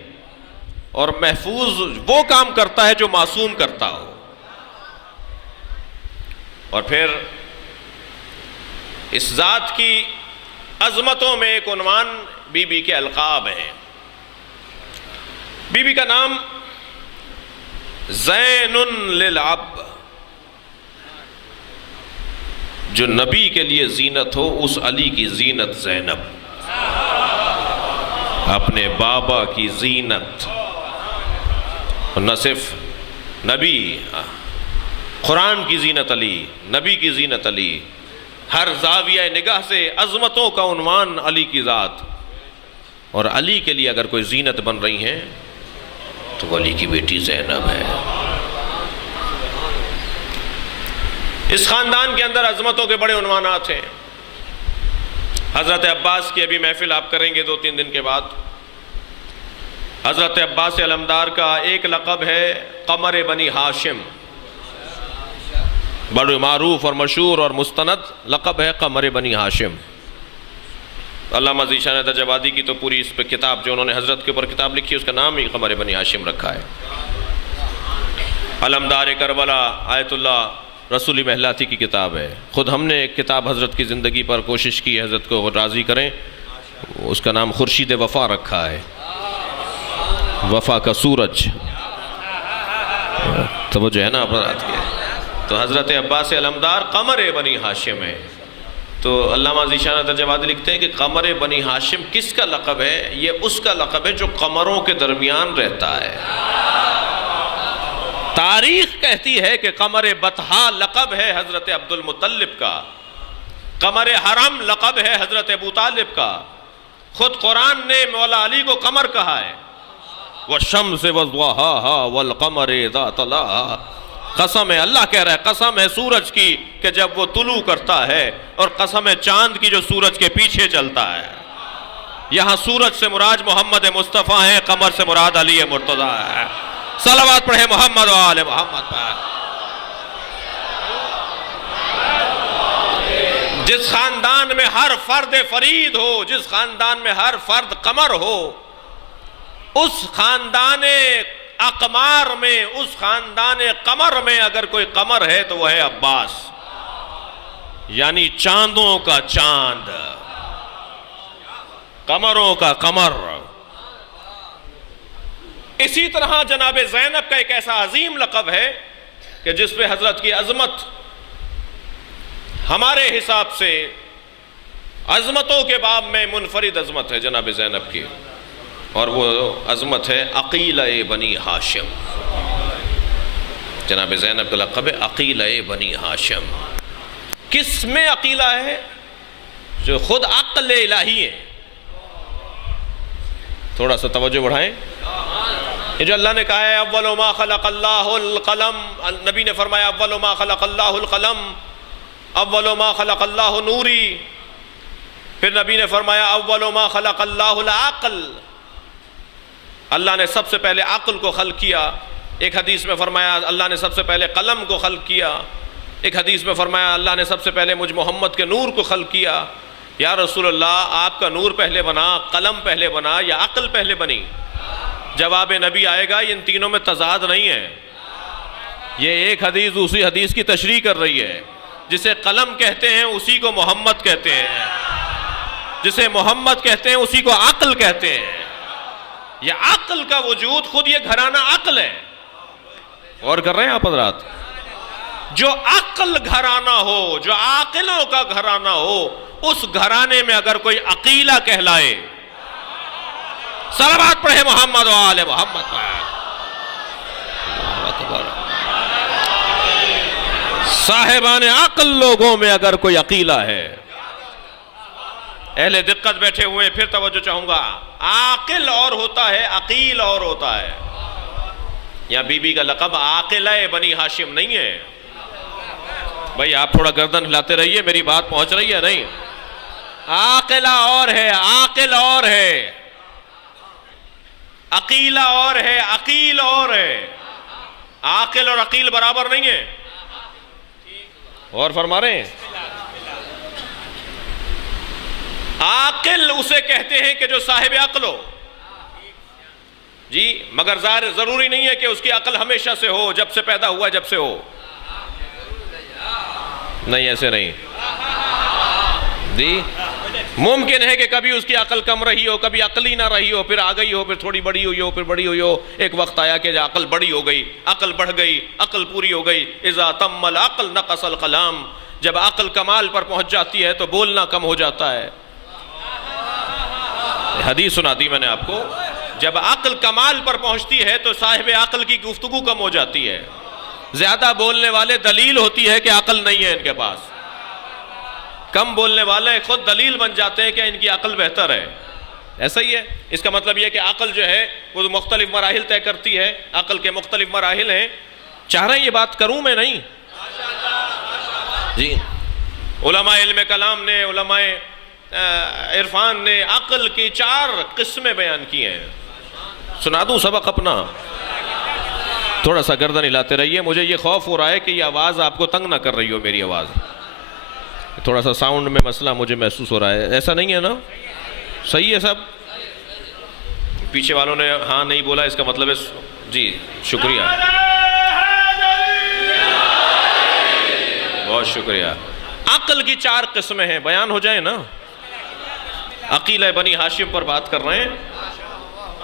اور محفوظ وہ کام کرتا ہے جو معصوم کرتا ہو۔ اور پھر اس ذات کی عظمتوں میں ایک عنوان بی بی کے القاب ہیں۔ بی بی کا نام زین للعب، جو نبی کے لیے زینت ہو اس علی کی زینت زینب، اپنے بابا کی زینت، نہ صرف نبی، قرآن کی زینت علی، نبی کی زینت علی، ہر زاویہ نگاہ سے عظمتوں کا عنوان علی کی ذات، اور علی کے لیے اگر کوئی زینت بن رہی ہیں تو وہ علی کی بیٹی زینب ہے۔ اس خاندان کے اندر عظمتوں کے بڑے عنوانات ہیں۔ حضرت عباس کی ابھی محفل آپ کریں گے 2-3 دن کے بعد۔ حضرت عباس علمدار کا ایک لقب ہے قمر بنی ہاشم، بڑے معروف اور مشہور اور مستند لقب ہے قمر بنی ہاشم۔ علامہ ذیشان درجوادی کی تو پوری اس پہ کتاب، جو انہوں نے حضرت کے اوپر کتاب لکھی اس کا نام ہی قمر بنی ہاشم رکھا ہے۔ علمدار کربلا آیت اللہ رسولی محلاتی کی کتاب ہے۔ خود ہم نے ایک کتاب حضرت کی زندگی پر کوشش کی حضرت کو راضی کریں، اس کا نام خورشید وفا رکھا ہے، وفا کا سورج، توجہ ہے نا حضرات کے۔ تو حضرت عباس علمدار قمر بنی ہاشم ہے۔ تو علامہ ذیشان درجوادی لکھتے ہیں کہ قمر بنی ہاشم کس کا لقب ہے؟ یہ اس کا لقب ہے جو قمروں کے درمیان رہتا ہے۔ تاریخ کہتی ہے کہ قمر بطحا لقب ہے حضرت عبد المطلب کا، قمر حرم لقب ہے حضرت ابو طالب کا۔ خود قرآن نے مولا علی کو قمر کہا ہے، والشمس وضحاها والقمر اذا تلاها۔ قسم ہے، اللہ کہہ رہا ہے قسم ہے سورج کی کہ جب وہ طلوع کرتا ہے، اور قسم ہے چاند کی جو سورج کے پیچھے چلتا ہے۔ یہاں سورج سے مراد محمد مصطفیٰ ہیں، قمر سے مراد علی مرتضیٰ ہے۔ صلوات پڑھیں محمد و آل محمد پر۔ جس خاندان میں ہر فرد فرید ہو، جس خاندان میں ہر فرد قمر ہو، اس خاندان اقمار میں، اس خاندان قمر میں اگر کوئی قمر ہے تو وہ ہے عباس، یعنی چاندوں کا چاند، قمروں کا قمر۔ اسی طرح جناب زینب کا ایک ایسا عظیم لقب ہے کہ جس پہ حضرت کی عظمت ہمارے حساب سے عظمتوں کے باب میں منفرد عظمت ہے جناب زینب کی، اور وہ عظمت ہے عقیلہ بنی ہاشم۔ جناب زینب کا لقب ہے عقیلہ بنی ہاشم۔ کس میں عقیلہ ہے؟ جو خود عقل الہی ہے۔ تھوڑا سا توجہ بڑھائیں، یہ جو اللہ نے کہا ہے اول ما خلق اللہ القلم، نبی نے فرمایا اول ما خلق اللہ القلم، اول ما خلق اللہ نوری، پھر نبی نے فرمایا اول ما خلق اللہ العقل، اللہ نے سب سے پہلے عقل کو خلق کیا۔ ایک حدیث میں فرمایا اللہ نے سب سے پہلے قلم کو خلق کیا، ایک حدیث میں فرمایا اللہ نے سب سے پہلے مجھ محمد کے نور کو خلق کیا۔ یا رسول اللہ، آپ کا نور پہلے بنا، قلم پہلے بنا، یا عقل پہلے بنی؟ جواب نبی آئے گا ان تینوں میں تضاد نہیں ہے، یہ ایک حدیث دوسری حدیث کی تشریح کر رہی ہے۔ جسے قلم کہتے ہیں اسی کو محمد کہتے ہیں، جسے محمد کہتے ہیں اسی کو عقل کہتے ہیں۔ یہ عقل کا وجود، خود یہ گھرانہ عقل ہے، اور کر رہے ہیں آپ حضرات؟ جو عقل گھرانہ ہو، جو عاقلوں کا گھرانہ ہو، اس گھرانے میں اگر کوئی عقیلہ کہلائے، صلوات پڑھے محمد و آل محمد پر، صاحبان عقل لوگوں میں اگر کوئی عقیلہ ہے، اہل دقت بیٹھے ہوئے، پھر توجہ چاہوں گا، عاقل اور ہوتا ہے، عقیل اور ہوتا ہے۔ یا بی بی کا لقب عاقلہ بنی ہاشم نہیں ہے بھائی، آپ تھوڑا گردن ہلاتے رہیے، میری بات پہنچ رہی ہے نہیں؟ عاقلہ اور ہے، عاقل اور ہے، عقیلہ اور ہے، عقیل اور ہے۔ عاقل اور عقیل برابر نہیں ہے، اور فرما رہے ہیں؟ عاقل اسے کہتے ہیں کہ جو صاحب عقل ہو جی، مگر ضروری نہیں ہے کہ اس کی عقل ہمیشہ سے ہو، جب سے پیدا ہوا جب سے ہو، نہیں ایسے نہیں جی۔ ممکن ہے کہ کبھی اس کی عقل کم رہی ہو، کبھی عقل ہی نہ رہی ہو، پھر آ گئی ہو، پھر تھوڑی بڑی ہوئی ہو، پھر بڑی ہوئی ہو، ایک وقت آیا کہ عقل بڑی ہو گئی، عقل بڑھ گئی، عقل پوری ہو گئی۔ اذا تم العقل نقص القلام، جب عقل کمال پر پہنچ جاتی ہے تو بولنا کم ہو جاتا ہے۔ حدیث سنا دی میں نے آپ کو، جب عقل کمال پر پہنچتی ہے تو صاحب عقل کی گفتگو کم ہو جاتی ہے۔ زیادہ بولنے والے دلیل ہوتی ہے کہ عقل نہیں ہے ان کے پاس، کم بولنے والے خود دلیل بن جاتے ہیں کہ ان کی عقل بہتر ہے۔ ایسا ہی ہے، اس کا مطلب یہ کہ عقل جو ہے وہ مختلف مراحل طے کرتی ہے، عقل کے مختلف مراحل ہیں۔ چاہ رہے ہیں یہ بات کروں میں نہیں جی؟ علماء علم کلام نے، علماء عرفان نے عقل کی 4 قسمیں بیان کی ہیں۔ سنا دوں سبق اپنا؟ تھوڑا سا گردن ہلاتے رہیے، مجھے یہ خوف ہو رہا ہے کہ یہ آواز آپ کو تنگ نہ کر رہی ہو، میری آواز تھوڑا سا ساؤنڈ میں مسئلہ مجھے محسوس ہو رہا ہے، ایسا نہیں ہے نا؟ صحیح ہے سب؟ پیچھے والوں نے ہاں نہیں بولا، اس کا مطلب ہے جی، شکریہ، بہت شکریہ۔ عقل کی 4 قسمیں ہیں، بیان ہو جائے نا؟ عقیلہ بنی ہاشم پر بات کر رہے ہیں۔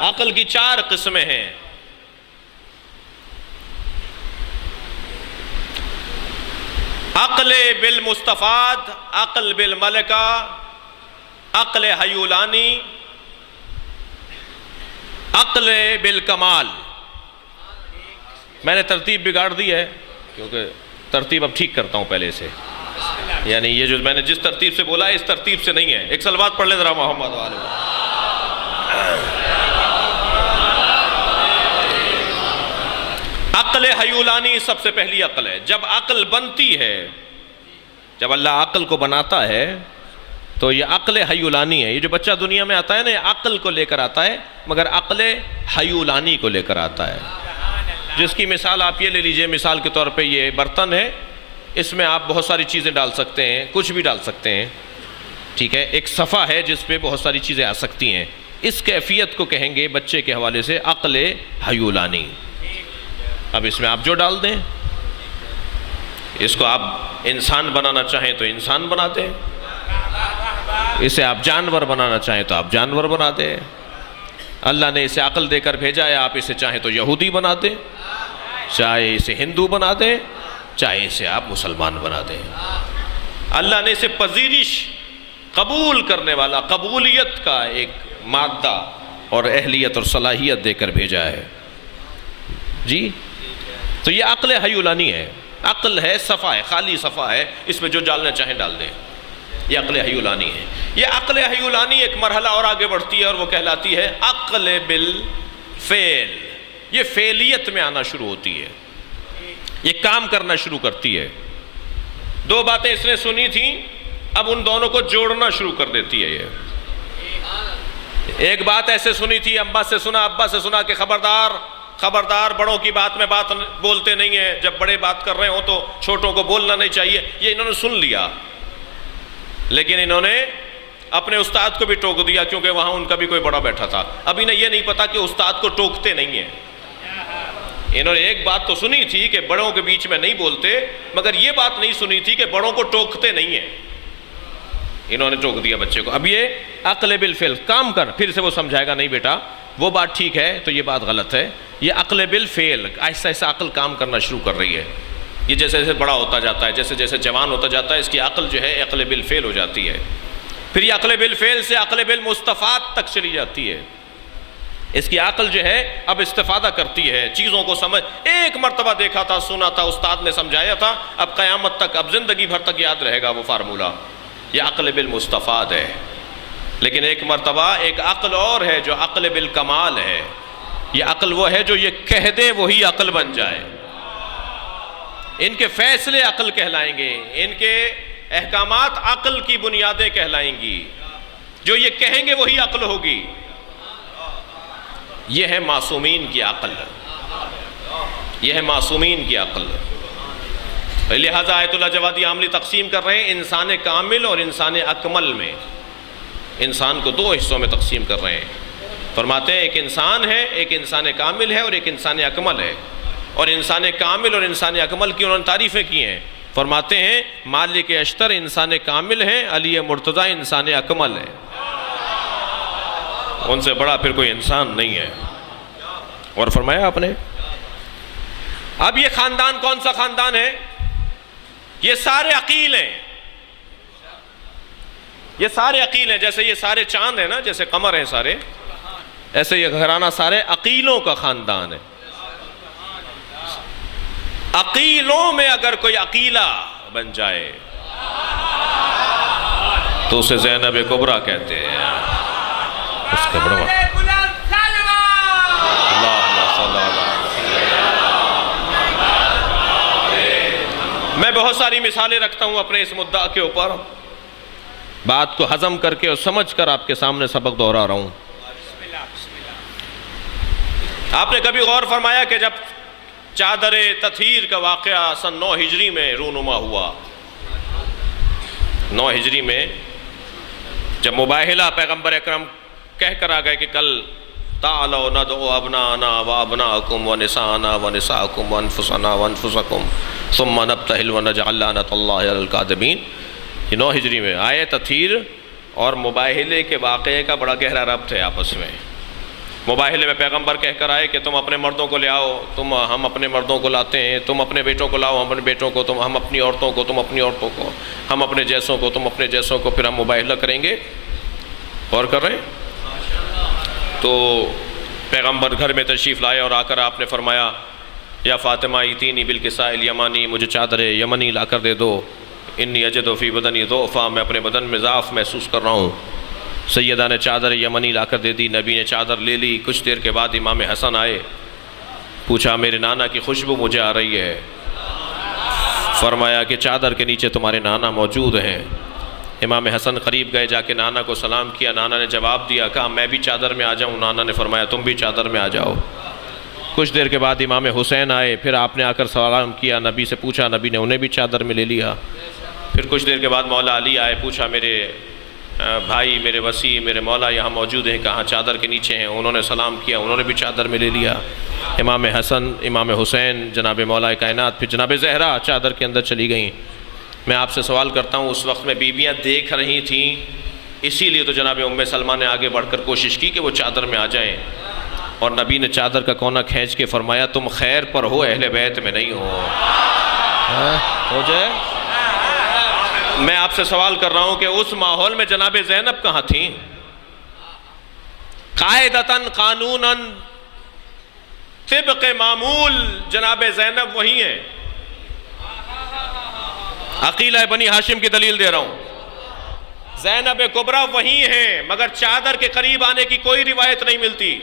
عقل کی 4 قسمیں ہیں۔ عقل بالمستفاد، عقل بالملکہ، عقل حیولانی، عقل بالکمال۔ میں نے ترتیب بگاڑ دی ہے کیونکہ ترتیب اب ٹھیک کرتا ہوں پہلے سے، یعنی یہ جو میں نے جس ترتیب سے بولا ہے اس ترتیب سے نہیں ہے۔ ایک صلوات پڑھ لیں ذرا محمد والے۔ عقل حیولانی سب سے پہلی عقل ہے۔ جب عقل بنتی ہے، جب اللہ عقل کو بناتا ہے تو یہ عقل حیولانی ہے۔ یہ جو بچہ دنیا میں آتا ہے نا، عقل کو لے کر آتا ہے، مگر عقل حیولانی کو لے کر آتا ہے، جس کی مثال آپ یہ لے لیجئے، مثال کے طور پہ یہ برتن ہے، اس میں آپ بہت ساری چیزیں ڈال سکتے ہیں، کچھ بھی ڈال سکتے ہیں، ٹھیک ہے؟ ایک صفحہ ہے جس پہ بہت ساری چیزیں آ سکتی ہیں، اس کیفیت کو کہیں گے بچے کے حوالے سے عقل حیولانی۔ اب اس میں آپ جو ڈال دیں، اس کو آپ انسان بنانا چاہیں تو انسان بنا دیں، اسے آپ جانور بنانا چاہیں تو آپ جانور بنا دیں۔ اللہ نے اسے عقل دے کر بھیجا ہے، آپ اسے چاہیں تو یہودی بنا دیں، چاہے اسے ہندو بنا دیں، چاہے اسے آپ مسلمان بنا دیں۔ اللہ نے اسے پذیرش، قبول کرنے والا، قبولیت کا ایک مادہ اور اہلیت اور صلاحیت دے کر بھیجا ہے جی۔ تو یہ عقل حیولانی ہے، عقل ہے، صفحہ ہے، خالی صفحہ ہے، اس میں جو ڈالنا چاہیں ڈال دیں، یہ عقل حیولانی ہے۔ یہ عقل حیولانی ایک مرحلہ اور آگے بڑھتی ہے اور وہ کہلاتی ہے عقل بالفعل۔ یہ فعلیت میں آنا شروع ہوتی ہے، یہ کام کرنا شروع کرتی ہے۔ 2 باتیں اس نے سنی تھیں، اب ان دونوں کو جوڑنا شروع کر دیتی ہے۔ یہ ایک بات ایسے سنی تھی، ابا سے سنا کہ خبردار بڑوں کی بات میں بات بولتے نہیں ہیں، جب بڑے بات کر رہے ہوں تو چھوٹوں کو بولنا نہیں چاہیے۔ یہ انہوں نے سن لیا، لیکن انہوں نے اپنے استاد کو بھی ٹوک دیا کیونکہ وہاں ان کا بھی کوئی بڑا بیٹھا تھا۔ اب انہیں یہ نہیں پتا کہ استاد کو ٹوکتے نہیں ہیں۔ انہوں نے ایک بات تو سنی تھی کہ بڑوں کے بیچ میں نہیں بولتے، مگر یہ بات نہیں سنی تھی کہ بڑوں کو ٹوکتے نہیں ہیں۔ انہوں نے ٹوک دیا بچے کو۔ اب یہ عقل بالفعل، کام کر، پھر سے وہ سمجھائے گا نہیں بیٹا وہ بات ٹھیک ہے تو یہ بات غلط ہے. یہ عقل بالفعل، ایسا ایسا عقل کام کرنا شروع کر رہی ہے. یہ جیسے جیسے بڑا ہوتا جاتا ہے، جیسے جیسے جوان ہوتا جاتا ہے، اس کی عقل جو ہے عقل بالفعل ہو جاتی ہے. پھر یہ عقل بالفعل سے عقل بالمستفاد تک چلی جاتی ہے. اس کی عقل جو ہے اب استفادہ کرتی ہے، چیزوں کو سمجھ. ایک مرتبہ دیکھا تھا، سنا تھا، استاد نے سمجھایا تھا، اب قیامت تک، اب زندگی بھر تک یاد رہے گا وہ فارمولہ. یہ عقل بالمستفاد ہے. لیکن ایک مرتبہ ایک عقل اور ہے جو عقل بالکمال ہے. یہ عقل وہ ہے جو یہ کہہ دے وہی عقل بن جائے. ان کے فیصلے عقل کہلائیں گے، ان کے احکامات عقل کی بنیادیں کہلائیں گی. جو یہ کہیں گے وہی عقل ہوگی. یہ ہے معصومین کی عقل. یہ ہے معصومین کی عقل. لہذا آیت اللہ جوادی عاملی تقسیم کر رہے ہیں انسان کامل اور انسان اکمل میں. انسان کو دو حصوں میں تقسیم کر رہے ہیں. فرماتے ہیں ایک انسان ہے، ایک انسان کامل ہے اور ایک انسان اکمل ہے. اور انسان کامل اور انسان اکمل کی انہوں نے تعریفیں کی ہیں. فرماتے ہیں مالک اشتر انسان کامل ہے، علی مرتضیٰ انسان اکمل ہے. ان سے بڑا پھر کوئی انسان نہیں ہے. اور فرمایا آپ نے اب یہ خاندان کون سا خاندان ہے؟ یہ سارے عقیل ہیں. یہ سارے عقیل ہیں. جیسے یہ سارے چاند ہیں نا، جیسے قمر ہیں سارے، ایسے یہ گھرانہ سارے عقیلوں کا خاندان ہے. عقیلوں میں اگر کوئی عقیلہ بن جائے تو اسے زینب کبریٰ کہتے ہیں. اس کا بڑا میں بہت ساری مثالیں رکھتا ہوں اپنے اس مدعا کے اوپر. بات کو ہضم کر کے اور سمجھ کر آپ کے سامنے سبق دہرا رہا ہوں. آپ نے کبھی غور فرمایا کہ جب چادر تطہیر کا واقعہ سن 9 ہجری میں رونما ہوا، 9 ہجری میں جب مباہلہ پیغمبر اکرم کہہ کر آ گئے کہ کل تعالوا ندعو ابناءنا وابناءکم ونساءنا ونساءکم وانفسنا وانفسکم ثم نبتہل ونجعل لعنۃ اللہ علی الکاذبین. یہ 9 ہجری میں آئے. تطہیر اور مباہلے کے واقعے کا بڑا گہرا ربط ہے آپس میں. مباہلے میں پیغمبر کہہ کر آئے کہ تم اپنے مردوں کو لے آؤ، ہم اپنے مردوں کو لاتے ہیں. تم اپنے بیٹوں کو لاؤ، ہم اپنے بیٹوں کو. ہم اپنی عورتوں کو، تم اپنی عورتوں کو. ہم اپنے جیسوں کو، تم اپنے جیسوں کو. پھر ہم مباہلہ کریں گے. غور کر رہے ہیں؟ تو پیغمبر گھر میں تشریف لائے اور آ کر آپ نے فرمایا یا فاطمہ ایتینی بالکساء الیمانی، مجھے چادر یمنی لا کر دے دو. انی اجد فی بدنی ضعفا، میں اپنے بدن میں ضعف محسوس کر رہا ہوں. سیدہ نے چادر یمنی لا کر دے دی. نبی نے چادر لے لی. کچھ دیر کے بعد امام حسن آئے. پوچھا میرے نانا کی خوشبو مجھے آ رہی ہے. فرمایا کہ چادر کے نیچے تمہارے نانا موجود ہیں. امام حسن قریب گئے، جا کے نانا کو سلام کیا. نانا نے جواب دیا، کہا میں بھی چادر میں آ جاؤں؟ نانا نے فرمایا تم بھی چادر میں آ جاؤ. کچھ دیر کے بعد امام حسین آئے. پھر آپ نے آ کر سلام کیا. نبی سے پوچھا. نبی نے انہیں بھی چادر میں لے لیا. پھر کچھ دیر کے بعد مولا علی آئے. پوچھا میرے بھائی، میرے وسیع، میرے مولا یہاں موجود ہیں؟ کہاں چادر کے نیچے ہیں. انہوں نے سلام کیا. انہوں نے بھی چادر میں لے لیا. امام حسن، امام حسین، جناب مولا کائنات، پھر جناب زہرا چادر کے اندر چلی گئیں. میں آپ سے سوال کرتا ہوں، اس وقت میں بیویاں دیکھ رہی تھیں، اسی لیے تو جناب ام سلمہ نے آگے بڑھ کر کوشش کی کہ وہ چادر میں آ جائیں. اور نبی نے چادر کا کونا کھینچ کے فرمایا تم خیر پر ہو، اہل بیت میں نہیں ہو جائے. میں آپ سے سوال کر رہا ہوں کہ اس ماحول میں جناب زینب کہاں تھیں؟ قاعدتاً قانوناً طبق معمول جناب زینب وہی ہیں. عقیلہ بنی ہاشم کی دلیل دے رہا ہوں. زینب کبریٰ وہی ہیں، مگر چادر کے قریب آنے کی کوئی روایت نہیں ملتی.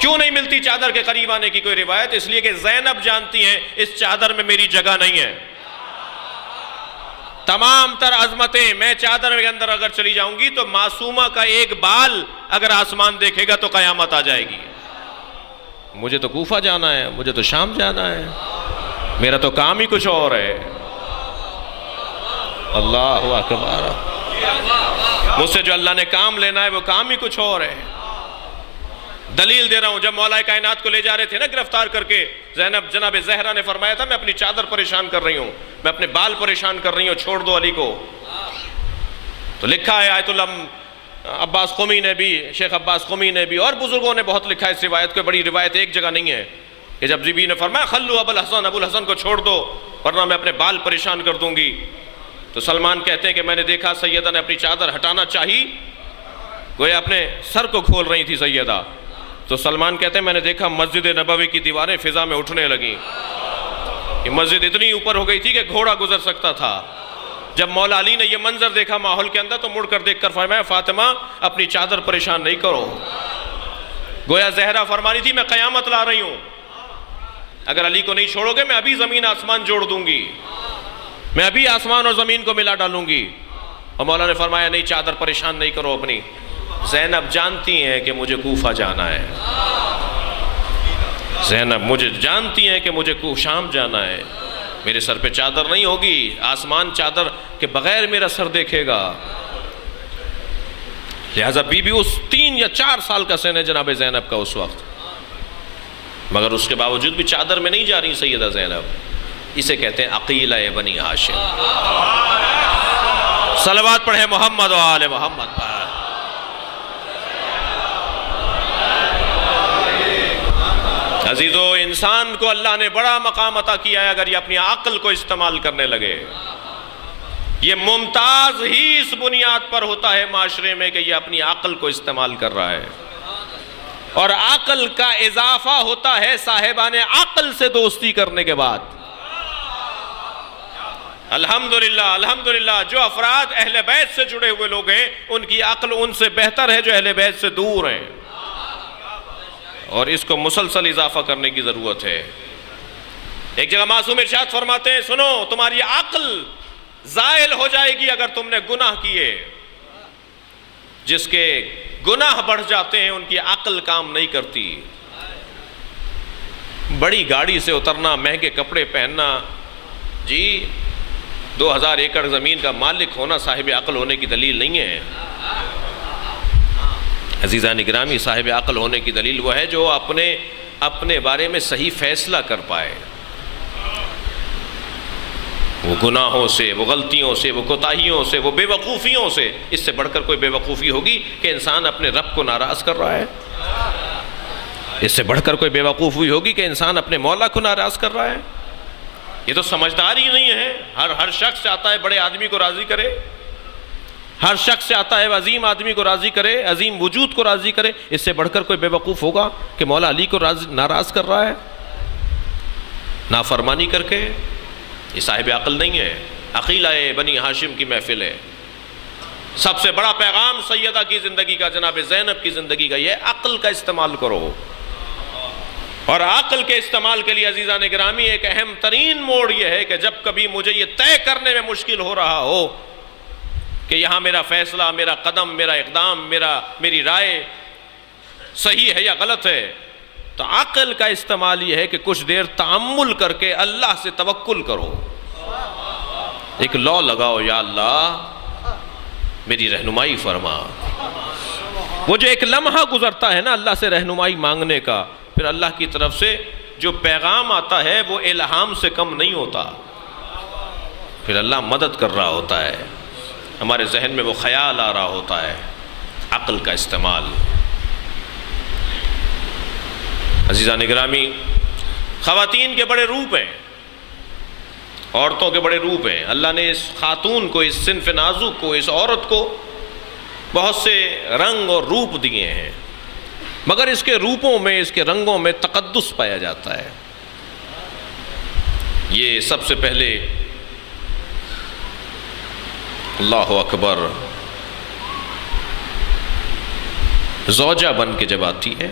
کیوں نہیں ملتی چادر کے قریب آنے کی کوئی روایت؟ اس لیے کہ زینب جانتی ہیں اس چادر میں میری جگہ نہیں ہے. تمام تر عظمتیں میں چادر کے اندر اگر چلی جاؤں گی تو معصومہ کا ایک بال اگر آسمان دیکھے گا تو قیامت آ جائے گی. مجھے تو کوفہ جانا ہے، مجھے تو شام جانا ہے، میرا تو کام ہی کچھ اور ہے. اللہ اکبر. مجھ سے جو اللہ نے کام لینا ہے وہ کام ہی کچھ اور ہے. دلیل دے رہا ہوں. جب مولا کائنات کو لے جا رہے تھے نا گرفتار کر کے، جناب زہرا نے فرمایا تھا میں اپنی چادر پریشان کر رہی ہوں، میں اپنے بال پریشان کر رہی ہوں، چھوڑ دو علی کو. تو لکھا ہے آیت اللہ عباس قمی نے بھی، شیخ عباس قمی نے بھی اور بزرگوں نے بہت لکھا ہے اس روایت کو، بڑی روایت ایک جگہ نہیں ہے، کہ جب بیوی نے فرمایا خلو ابو الحسن کو چھوڑ دو ورنہ میں اپنے بال پریشان کر دوں گی، تو سلمان کہتے ہیں کہ میں نے دیکھا سیدہ نے اپنی چادر ہٹانا چاہی، گویا اپنے سر کو کھول رہی تھی سیدہ، تو سلمان کہتے ہیں میں نے دیکھا مسجد نبوی کی دیواریں فضا میں اٹھنے لگیں، یہ مسجد اتنی اوپر ہو گئی تھی کہ گھوڑا گزر سکتا تھا۔ جب مولا علی نے یہ منظر دیکھا ماحول کے اندر تو مڑ کر دیکھ کر فرمایا فاطمہ اپنی چادر پریشان نہیں کرو، گویا زہرا فرمانی تھی میں قیامت لا رہی ہوں، اگر علی کو نہیں چھوڑو گے میں ابھی زمین آسمان جوڑ دوں گی، میں ابھی آسمان اور زمین کو ملا ڈالوں گی، اور مولا نے فرمایا نہیں چادر پریشان نہیں کرو اپنی۔ زینب جانتی ہیں کہ مجھے کوفہ جانا ہے، زینب مجھے جانتی ہیں کہ مجھے شام جانا ہے، میرے سر پہ چادر نہیں ہوگی، آسمان چادر کے بغیر میرا سر دیکھے گا، لہذا بی بی اس 3 یا 4 سال کا سن ہے جناب زینب کا اس وقت، مگر اس کے باوجود بھی چادر میں نہیں جا رہی سیدہ زینب، اسے کہتے ہیں عقیلہ بنی ہاشم۔ صلوات پڑھیں محمد و آل محمد پر۔ عزیزو انسان کو اللہ نے بڑا مقام عطا کیا ہے اگر یہ اپنی عقل کو استعمال کرنے لگے، یہ ممتاز ہی اس بنیاد پر ہوتا ہے معاشرے میں کہ یہ اپنی عقل کو استعمال کر رہا ہے، اور عقل کا اضافہ ہوتا ہے صاحبان عقل سے دوستی کرنے کے بعد۔ الحمدللہ جو افراد اہل بیت سے جڑے ہوئے لوگ ہیں ان کی عقل ان سے بہتر ہے جو اہل بیت سے دور ہیں، اور اس کو مسلسل اضافہ کرنے کی ضرورت ہے۔ ایک جگہ معصوم ارشاد فرماتے ہیں سنو تمہاری عقل زائل ہو جائے گی اگر تم نے گناہ کیے، جس کے گناہ بڑھ جاتے ہیں ان کی عقل کام نہیں کرتی، بڑی گاڑی سے اترنا، مہنگے کپڑے پہننا، جی 2000 ایکڑ زمین کا مالک ہونا صاحب عقل ہونے کی دلیل نہیں ہے۔ عزیزان گرامی صاحب عقل ہونے کی دلیل وہ ہے جو اپنے بارے میں صحیح فیصلہ کر پائے، وہ گناہوں سے، وہ غلطیوں سے، وہ کوتاہیوں سے، وہ بے وقوفیوں سے، اس سے بڑھ کر کوئی بے وقوفی ہوگی کہ انسان اپنے رب کو ناراض کر رہا ہے؟ اس سے بڑھ کر کوئی بے وقوفی ہوگی کہ انسان اپنے مولا کو ناراض کر رہا ہے؟ یہ تو سمجھدار ہی نہیں ہے۔ ہر شخص چاہتا ہے بڑے آدمی کو راضی کرے، ہر شخص چاہتا ہے عظیم آدمی کو راضی کرے، عظیم وجود کو راضی کرے، اس سے بڑھ کر کوئی بے وقوف ہوگا کہ مولا علی کو ناراض کر رہا ہے نافرمانی کر کے؟ یہ صاحب عقل نہیں ہے۔ عقیلہ بنی ہاشم کی محفل ہے، سب سے بڑا پیغام سیدہ کی زندگی کا، جناب زینب کی زندگی کا یہ عقل کا استعمال کرو، اور عقل کے استعمال کے لیے عزیزان گرامی ایک اہم ترین موڑ یہ ہے کہ جب کبھی مجھے یہ طے کرنے میں مشکل ہو رہا ہو کہ یہاں میرا فیصلہ، میرا قدم، میرا اقدام، میری رائے صحیح ہے یا غلط ہے، تو عقل کا استعمال یہ ہے کہ کچھ دیر تأمل کر کے اللہ سے توکل کرو، ایک لا لگاؤ، یا اللہ میری رہنمائی فرما۔ وہ جو ایک لمحہ گزرتا ہے نا اللہ سے رہنمائی مانگنے کا، پھر اللہ کی طرف سے جو پیغام آتا ہے وہ الہام سے کم نہیں ہوتا، پھر اللہ مدد کر رہا ہوتا ہے، ہمارے ذہن میں وہ خیال آ رہا ہوتا ہے۔ عقل کا استعمال۔ عزیزان گرامی خواتین کے بڑے روپ ہیں، عورتوں کے بڑے روپ ہیں، اللہ نے اس خاتون کو، اس صنف نازک کو، اس عورت کو بہت سے رنگ اور روپ دیے ہیں، مگر اس کے روپوں میں، اس کے رنگوں میں تقدس پایا جاتا ہے۔ یہ سب سے پہلے اللہ اکبر زوجہ بن کے جب آتی ہے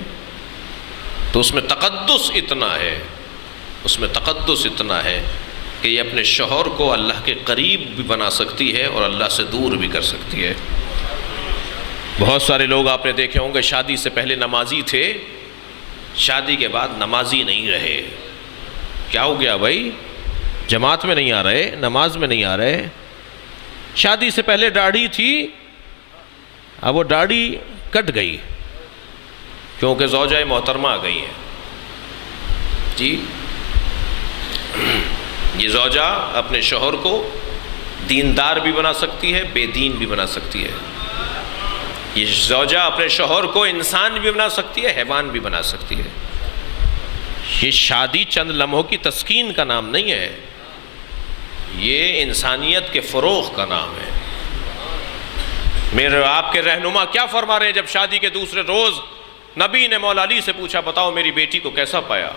تو اس میں تقدس اتنا ہے، اس میں تقدس اتنا ہے کہ یہ اپنے شوہر کو اللہ کے قریب بھی بنا سکتی ہے اور اللہ سے دور بھی کر سکتی ہے۔ بہت سارے لوگ آپ نے دیکھے ہوں گے شادی سے پہلے نمازی تھے، شادی کے بعد نمازی نہیں رہے۔ کیا ہو گیا بھائی؟ جماعت میں نہیں آ رہے، نماز میں نہیں آ رہے۔ شادی سے پہلے داڑھی تھی، اب وہ داڑھی کٹ گئی کیونکہ زوجہ محترمہ آ گئی ہیں۔ جی یہ زوجہ اپنے شوہر کو دیندار بھی بنا سکتی ہے، بے دین بھی بنا سکتی ہے۔ یہ زوجہ اپنے شوہر کو انسان بھی بنا سکتی ہے، حیوان بھی بنا سکتی ہے۔ یہ شادی چند لمحوں کی تسکین کا نام نہیں ہے، یہ انسانیت کے فروغ کا نام ہے۔ میرے آپ کے رہنما کیا فرما رہے ہیں جب شادی کے دوسرے روز نبی نے مولا علی سے پوچھا بتاؤ میری بیٹی کو کیسا پایا؟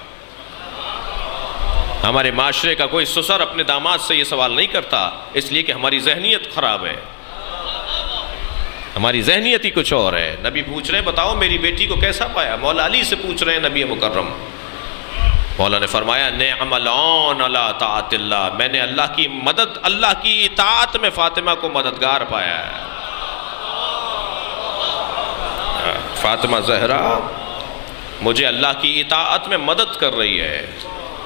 ہمارے معاشرے کا کوئی سسر اپنے داماد سے یہ سوال نہیں کرتا، اس لیے کہ ہماری ذہنیت خراب ہے، ہماری ذہنیت ہی کچھ اور ہے۔ نبی پوچھ رہے ہیں بتاؤ میری بیٹی کو کیسا پایا؟ مولا علی سے پوچھ رہے ہیں نبی مکرم۔ مولا نے فرمایا نعم العون علی طاعت اللہ، میں نے اللہ کی مدد، اللہ کی اطاعت میں فاطمہ کو مددگار پایا ہے۔ فاطمہ زہرا مجھے اللہ کی اطاعت میں مدد کر رہی ہے،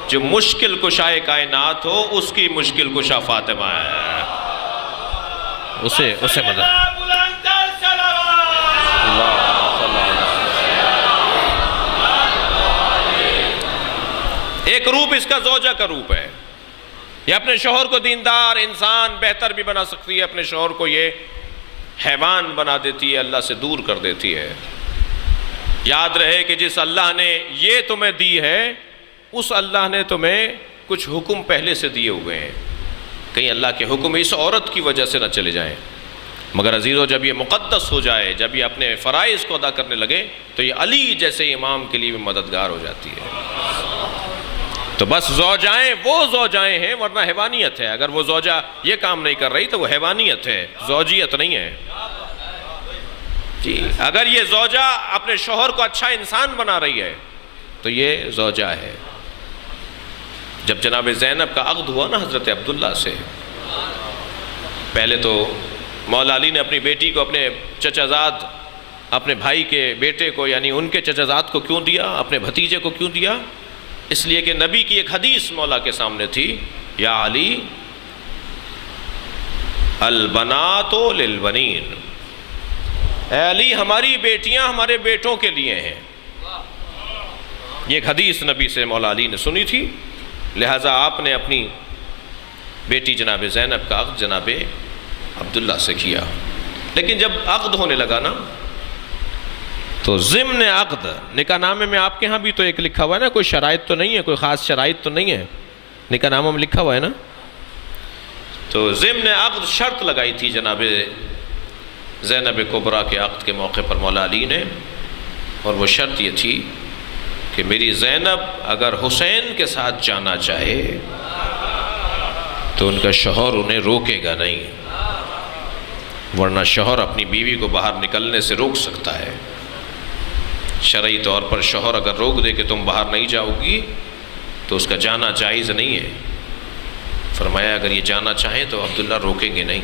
جو مشکل کشائے کائنات ہو اس کی مشکل کشا فاطمہ ہے، اسے مدد۔ ایک روپ اس کا زوجہ کا روپ ہے، یہ اپنے شوہر کو دیندار انسان بہتر بھی بنا سکتی ہے، اپنے شوہر کو یہ حیوان بنا دیتی ہے، اللہ سے دور کر دیتی ہے۔ یاد رہے کہ جس اللہ نے یہ تمہیں دی ہے اس اللہ نے تمہیں کچھ حکم پہلے سے دیے ہوئے ہیں، کہیں اللہ کے حکم اس عورت کی وجہ سے نہ چلے جائیں۔ مگر عزیزو جب یہ مقدس ہو جائے، جب یہ اپنے فرائض کو ادا کرنے لگے تو یہ علی جیسے امام کے لیے بھی مددگار ہو جاتی ہے۔ تو بس زوجائیں وہ زوجائیں ہیں، ورنہ حیوانیت ہے۔ اگر وہ زوجہ یہ کام نہیں کر رہی تو وہ حیوانیت ہے، زوجیت نہیں ہے۔ جی اگر یہ زوجہ اپنے شوہر کو اچھا انسان بنا رہی ہے تو یہ زوجہ ہے۔ جب جناب زینب کا عقد ہوا نا حضرت عبداللہ سے، پہلے تو مولا علی نے اپنی بیٹی کو اپنے چچا زاد، اپنے بھائی کے بیٹے کو یعنی ان کے چچا زاد کو کیوں دیا، اپنے بھتیجے کو کیوں دیا؟ اس لیے کہ نبی کی ایک حدیث مولا کے سامنے تھی، یا علی البنات للبنین، اے علی ہماری بیٹیاں ہمارے بیٹوں کے لیے ہیں۔ یہ ایک حدیث نبی سے مولا علی نے سنی تھی، لہٰذا آپ نے اپنی بیٹی جناب زینب کا عقد جناب عبداللہ سے کیا۔ لیکن جب عقد ہونے لگا نا تو ضمن عقد، نکاح نامے میں آپ کے ہاں بھی تو ایک لکھا ہوا ہے نا، کوئی شرائط تو نہیں ہے، کوئی خاص شرائط تو نہیں ہے، نکاح نامہ میں لکھا ہوا ہے نا، تو ضمن عقد شرط لگائی تھی جناب زینب کبریٰ کے عقد کے موقع پر مولا علی نے، اور وہ شرط یہ تھی کہ میری زینب اگر حسین کے ساتھ جانا چاہے تو ان کا شوہر انہیں روکے گا نہیں، ورنہ شوہر اپنی بیوی کو باہر نکلنے سے روک سکتا ہے۔ شرعی طور پر شوہر اگر روک دے کہ تم باہر نہیں جاؤ گی تو اس کا جانا جائز نہیں ہے۔ فرمایا اگر یہ جانا چاہیں تو عبداللہ روکیں گے نہیں،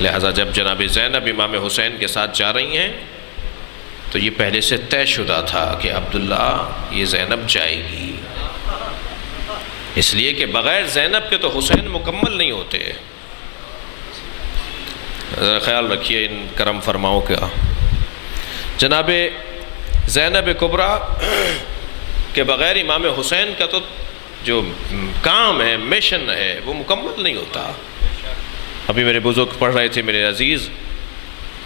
لہٰذا جب جناب زینب امام حسین کے ساتھ جا رہی ہیں تو یہ پہلے سے طے شدہ تھا کہ عبداللہ یہ زینب جائے گی، اس لیے کہ بغیر زینب کے تو حسین مکمل نہیں ہوتے۔ ذرا خیال رکھیے ان کرم فرماؤں کا۔ جناب زینب کبریٰ کے بغیر امام حسین کا تو جو کام ہے، مشن ہے، وہ مکمل نہیں ہوتا۔ ابھی میرے بزرگ پڑھ رہے تھے میرے عزیز،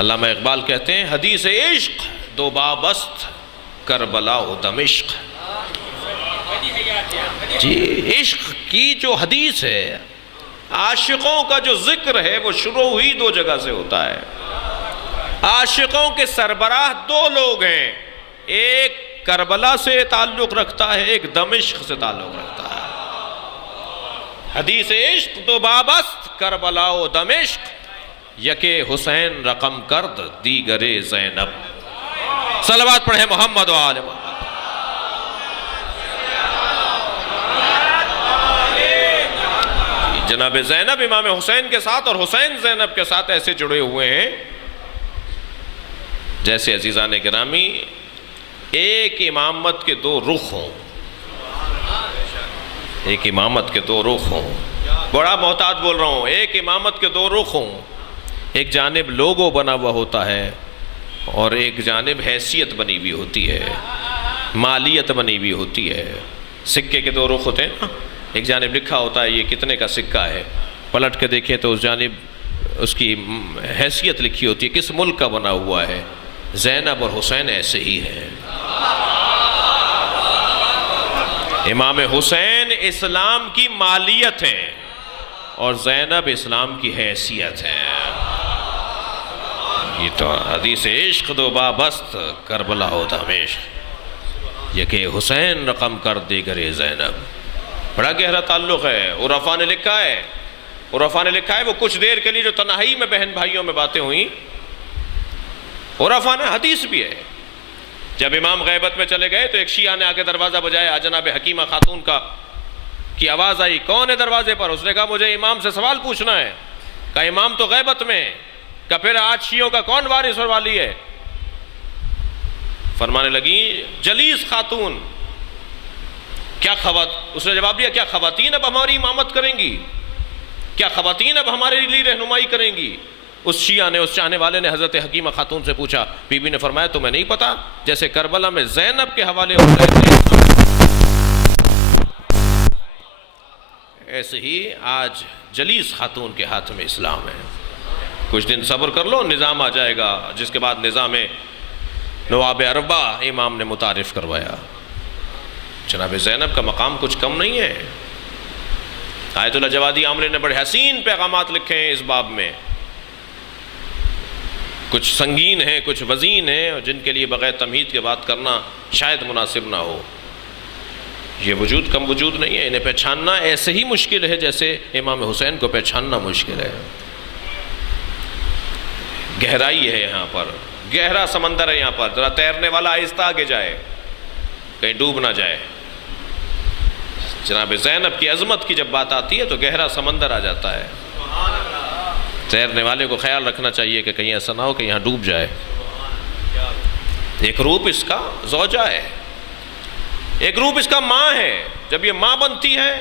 علامہ اقبال کہتے ہیں حدیث عشق دو بابست کربلا و دمشق۔ جی عشق کی جو حدیث ہے، عاشقوں کا جو ذکر ہے، وہ شروع ہی دو جگہ سے ہوتا ہے۔ عاشقوں کے سربراہ دو لوگ ہیں، ایک کربلا سے تعلق رکھتا ہے، ایک دمشق سے تعلق رکھتا ہے۔ حدیث عشق دو بابست کربلا و دمشق، یکے حسین رقم کرد دیگرے زینب۔ صلوات پڑھیں محمد و آل محمد۔ جناب زینب امام حسین کے ساتھ اور حسین زینب کے ساتھ ایسے جڑے ہوئے ہیں جیسے عزیزان گرامی ایک امامت کے دو رخ ہوں، ایک امامت کے دو رخ ہوں۔ بڑا محتاط بول رہا ہوں، ایک امامت کے دو رخ ہوں، ایک جانب لوگو بنا ہوا ہوتا ہے اور ایک جانب حیثیت بنی ہوئی ہوتی ہے، مالیت بنی ہوئی ہوتی ہے۔ سکے کے دو رخ ہوتے ہیں نا، ایک جانب لکھا ہوتا ہے یہ کتنے کا سکہ ہے، پلٹ کے دیکھیں تو اس جانب اس کی حیثیت لکھی ہوتی ہے، کس ملک کا بنا ہوا ہے. زینب اور حسین ایسے ہی ہیں. امام حسین اسلام کی مالیت ہیں اور زینب اسلام کی حیثیت ہے. یہ تو حدیث عشق دو بابست کربلا ہوتا ہمیشہ، یہ کہ حسین رقم کر دیگر زینب. بڑا گہرا تعلق ہے. عرفا نے لکھا ہے وہ کچھ دیر کے لیے جو تنہائی میں بہن بھائیوں میں باتیں ہوئیں، عرفا نے حدیث بھی ہے، جب امام غیبت میں چلے گئے تو ایک شیعہ نے آ کے دروازہ بجایا، جناب حکیمہ خاتون کی آواز آئی، کون ہے دروازے پر؟ اس نے کہا مجھے امام سے سوال پوچھنا ہے. کہا امام تو غیبت میں. کہا پھر آج شیعوں کا کون وارث اور والی ہے؟ فرمانے لگی جلیس خاتون. اس نے جواب دیا کیا خواتین اب ہماری امامت کریں گی؟ کیا خواتین اب ہمارے لیے رہنمائی کریں گی؟ اس شیعہ نے، اس چاہنے والے نے حضرت حکیمہ خاتون سے پوچھا. بی بی نے فرمایا تمہیں نہیں پتا جیسے کربلا میں زینب کے حوالے ہو گئے تھے، ایسے ہی آج جلیس خاتون کے ہاتھ میں اسلام ہے. کچھ دن صبر کر لو، نظام آ جائے گا. جس کے بعد نظام نواب اربع امام نے متعارف کروایا. جناب زینب کا مقام کچھ کم نہیں ہے. آیت اللہ جوادی عامری نے بڑے حسین پیغامات لکھے ہیں اس باب میں، کچھ سنگین ہیں، کچھ وزین ہیں، اور جن کے لیے بغیر تمہید کے بات کرنا شاید مناسب نہ ہو. یہ وجود کم وجود نہیں ہے، انہیں پہچاننا ایسے ہی مشکل ہے جیسے امام حسین کو پہچاننا مشکل ہے. گہرائی ہے یہاں پر، گہرا سمندر ہے یہاں پر. ذرا تیرنے والا آہستہ آگے جائے، کہیں ڈوب نہ جائے. جناب زینب کی عظمت کی جب بات آتی ہے تو گہرا سمندر آ جاتا ہے. تیرنے والے کو خیال رکھنا چاہیے کہ کہیں ایسا نہ ہو کہ یہاں ڈوب جائے. ایک روپ اس کا زوجہ ہے، ایک روپ اس کا ماں ہے. جب یہ ماں بنتی ہے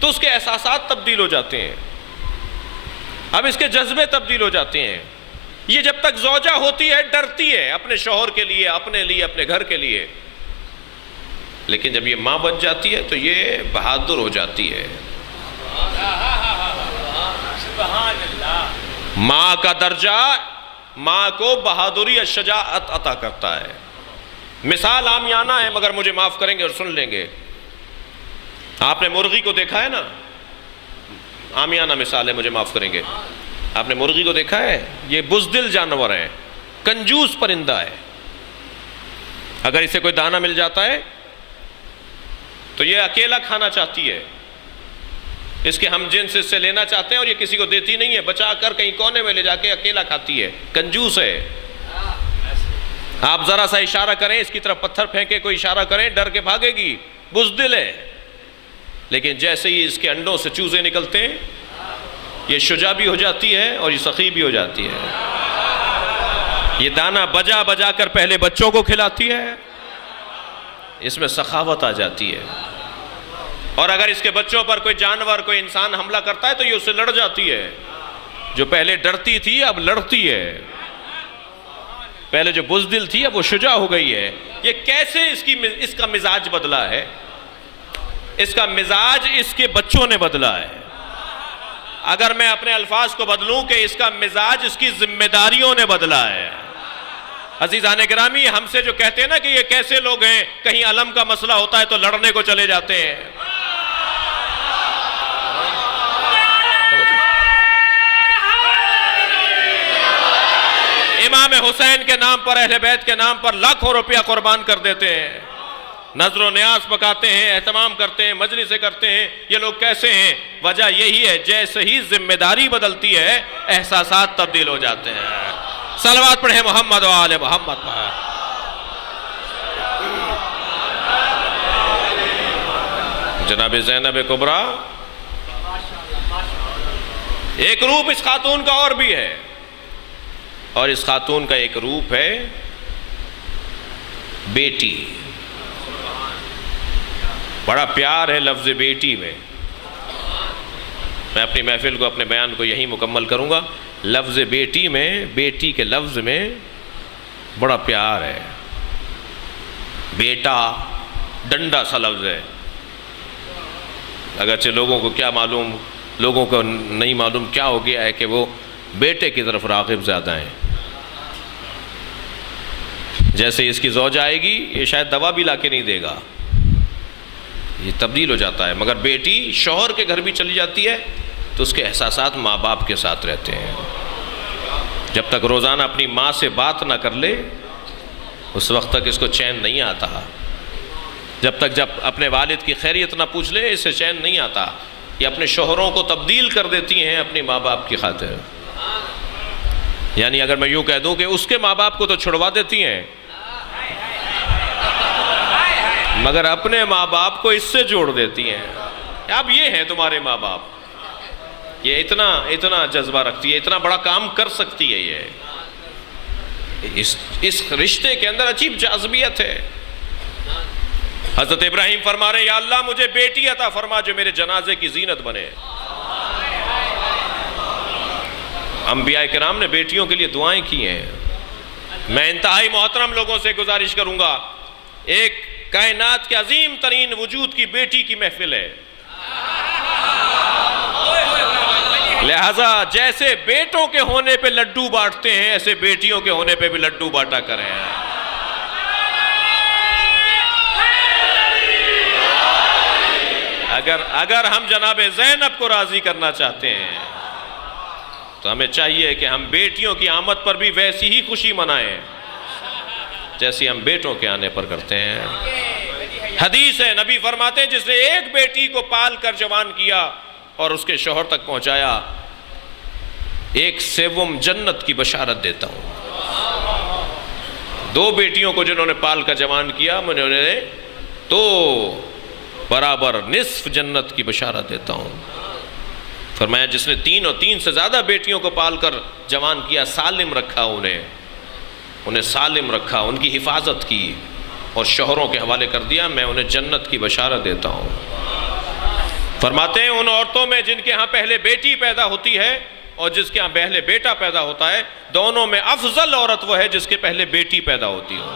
تو اس کے احساسات تبدیل ہو جاتے ہیں، اب اس کے جذبے تبدیل ہو جاتے ہیں. یہ جب تک زوجہ ہوتی ہے ڈرتی ہے اپنے شوہر کے لیے، اپنے گھر کے لیے، لیکن جب یہ ماں بن جاتی ہے تو یہ بہادر ہو جاتی ہے. ماں کا درجہ ماں کو بہادری الشجاعت عطا کرتا ہے. مثال عامیانہ ہے مگر مجھے معاف کریں گے اور سن لیں گے. آپ نے مرغی کو دیکھا ہے نا، عامیانہ مثال ہے، مجھے معاف کریں گے. آپ نے مرغی کو دیکھا ہے؟ یہ بزدل جانور ہے، کنجوس پرندہ ہے. اگر اسے کوئی دانہ مل جاتا ہے تو یہ اکیلا کھانا چاہتی ہے. اس کے ہم جنس اس سے لینا چاہتے ہیں اور یہ کسی کو دیتی نہیں ہے، بچا کر کہیں کونے میں لے جا کے اکیلا کھاتی ہے. کنجوس ہے. آپ ذرا سا اشارہ کریں، اس کی طرف پتھر پھینکے کوئی اشارہ کریں، ڈر کے بھاگے گی. بزدل ہے. لیکن جیسے ہی اس کے انڈوں سے چوزے نکلتے ہیں یہ شجاع بھی ہو جاتی ہے اور یہ سخی بھی ہو جاتی ہے. یہ دانہ بجا بجا کر پہلے بچوں کو کھلاتی ہے، اس میں سخاوت آ جاتی ہے. اور اگر اس کے بچوں پر کوئی جانور، کوئی انسان حملہ کرتا ہے تو یہ اس سے لڑ جاتی ہے. جو پہلے ڈرتی تھی اب لڑتی ہے. پہلے جو بزدل تھی اب وہ شجاع ہو گئی ہے. یہ کیسے اس کا مزاج بدلا ہے؟ اس کا مزاج اس کے بچوں نے بدلا ہے. اگر میں اپنے الفاظ کو بدلوں کہ اس کا مزاج اس کی ذمہ داریوں نے بدلا ہے. عزیزان گرامی، ہم سے جو کہتے ہیں نا کہ یہ کیسے لوگ ہیں، کہیں علم کا مسئلہ ہوتا ہے تو لڑنے کو چلے جاتے ہیں. امام حسین کے نام پر، اہل بیت کے نام پر لاکھوں روپیہ قربان کر دیتے ہیں، نظر و نیاز پکاتے ہیں، اہتمام کرتے ہیں، مجلسیں کرتے ہیں. یہ لوگ کیسے ہیں؟ وجہ یہی ہے جیسے ہی ذمہ داری بدلتی ہے احساسات تبدیل ہو جاتے ہیں. صلوات پڑھیں محمد و آل محمد پر. جناب زینب کبریٰ، ایک روپ اس خاتون کا اور بھی ہے، اور اس خاتون کا ایک روپ ہے بیٹی. بڑا پیار ہے لفظ بیٹی میں. میں اپنی محفل کو، اپنے بیان کو یہی مکمل کروں گا. لفظ بیٹی میں، بیٹی کے لفظ میں بڑا پیار ہے. بیٹا ڈنڈا سا لفظ ہے. اگرچہ لوگوں کو کیا معلوم، لوگوں کو نہیں معلوم کیا ہو گیا ہے کہ وہ بیٹے کی طرف راغب زیادہ ہیں. جیسے اس کی زوج آئے گی یہ شاید دوا بھی لا کے نہیں دے گا, یہ تبدیل ہو جاتا ہے. مگر بیٹی شوہر کے گھر بھی چلی جاتی ہے تو اس کے احساسات ماں باپ کے ساتھ رہتے ہیں. جب تک روزانہ اپنی ماں سے بات نہ کر لے اس وقت تک اس کو چین نہیں آتا. جب اپنے والد کی خیریت نہ پوچھ لے اسے چین نہیں آتا. یہ اپنے شوہروں کو تبدیل کر دیتی ہیں اپنی ماں باپ کی خاطر. یعنی اگر میں یوں کہہ دوں کہ اس کے ماں باپ کو تو چھڑوا دیتی ہیں مگر اپنے ماں باپ کو اس سے جوڑ دیتی ہیں. اب یہ ہے تمہارے ماں باپ, یہ اتنا جذبہ رکھتی ہے, اتنا بڑا کام کر سکتی ہے. یہ اس رشتے کے اندر عجیب جاذبیت ہے. حضرت ابراہیم فرما رہے ہیں یا اللہ مجھے بیٹی عطا فرما جو میرے جنازے کی زینت بنے. انبیاء کرام نے بیٹیوں کے لیے دعائیں کی ہیں. میں انتہائی محترم لوگوں سے گزارش کروں گا, ایک کائنات کے عظیم ترین وجود کی بیٹی کی محفل ہے, لہذا جیسے بیٹوں کے ہونے پہ لڈو بانٹتے ہیں ایسے بیٹیوں کے ہونے پہ بھی لڈو بانٹا کریں. اگر ہم جناب زینب کو راضی کرنا چاہتے ہیں تو ہمیں چاہیے کہ ہم بیٹیوں کی آمد پر بھی ویسی ہی خوشی منائیں جیسی ہم بیٹوں کے آنے پر کرتے ہیں. حدیث ہے, نبی فرماتے ہیں جس نے ایک بیٹی کو پال کر جوان کیا اور اس کے شوہر تک پہنچایا 1/7 جنت کی بشارت دیتا ہوں. 2 بیٹیوں کو جنہوں نے پال کر جوان کیا میں نے تو برابر نصف جنت کی بشارت دیتا ہوں. فرمایا جس نے 3 اور 3 سے زیادہ بیٹیوں کو پال کر جوان کیا, سالم رکھا انہیں سالم رکھا, ان کی حفاظت کی اور شوہروں کے حوالے کر دیا, میں انہیں جنت کی بشارت دیتا ہوں. فرماتے ہیں ان عورتوں میں جن کے ہاں پہلے بیٹی پیدا ہوتی ہے اور جس کے ہاں پہلے بیٹا پیدا ہوتا ہے, دونوں میں افضل عورت وہ ہے جس کے پہلے بیٹی پیدا ہوتی ہو.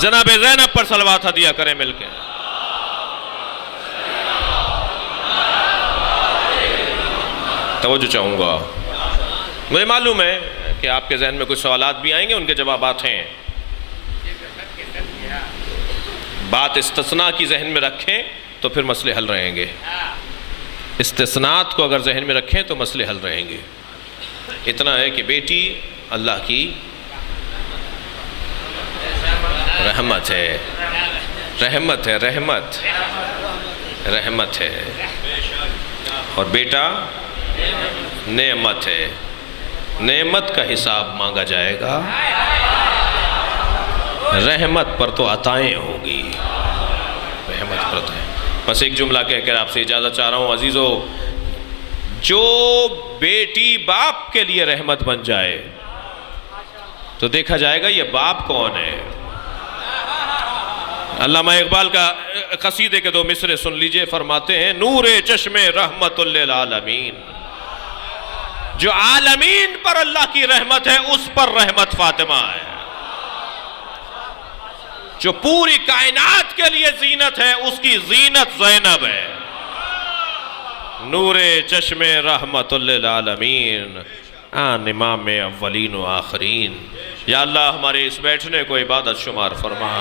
جناب زینب پر صلوات ہدیہ کریں مل کے. توجہ چاہوں گا, مجھے معلوم ہے کہ آپ کے ذہن میں کچھ سوالات بھی آئیں گے, ان کے جوابات ہیں. بات استثناء کی ذہن میں رکھیں تو پھر مسئلے حل رہیں گے. استثناءات کو اگر ذہن میں رکھیں تو مسئلے حل رہیں گے. اتنا ہے کہ بیٹی اللہ کی رحمت ہے, رحمت ہے, رحمت ہے, اور بیٹا نعمت ہے. نعمت کا حساب مانگا جائے گا, رحمت پر تو عطائیں ہوگی, رحمت پر عطائیں. بس ایک جملہ کہہ کر آپ سے اجازت چاہ رہا ہوں عزیزو, جو بیٹی باپ کے لیے رحمت بن جائے تو دیکھا جائے گا یہ باپ کون ہے. علامہ اقبال کا قصیدے کے 2 مصرے سن لیجئے. فرماتے ہیں نور چشم رحمت للعالمین, جو عالمین پر اللہ کی رحمت ہے اس پر رحمت فاطمہ ہے. جو پوری کائنات کے لیے زینت ہے اس کی زینت زینب ہے. نور چشم رحمت للعالمین, آن امام اولین و آخرین. یا اللہ ہمارے اس بیٹھنے کو عبادت شمار فرما.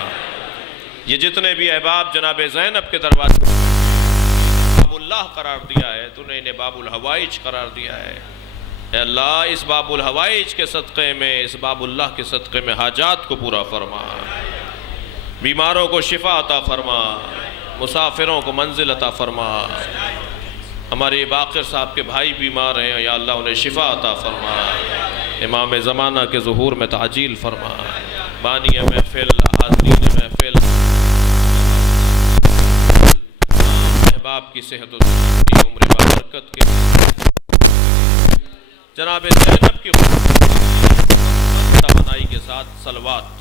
یہ جتنے بھی احباب جناب زینب کے دروازے باب اللہ قرار دیا ہے, تو نے انہیں باب الحوائج قرار دیا ہے. اے اللہ اس باب الحوائج کے صدقے میں, اس باب اللہ کے صدقے میں حاجات کو پورا فرما, بیماروں کو شفا عطا فرما, مسافروں کو منزل عطا فرما. ہمارے باقر صاحب کے بھائی بیمار ہیں, یا اللہ انہیں شفا عطا فرما. امام زمانہ کے ظہور میں تعجیل فرما. بانی محفل, حاضرین محفل, احباب کی صحت و عمر برکت کے جناب زینب کی توانائی کے ساتھ صلوات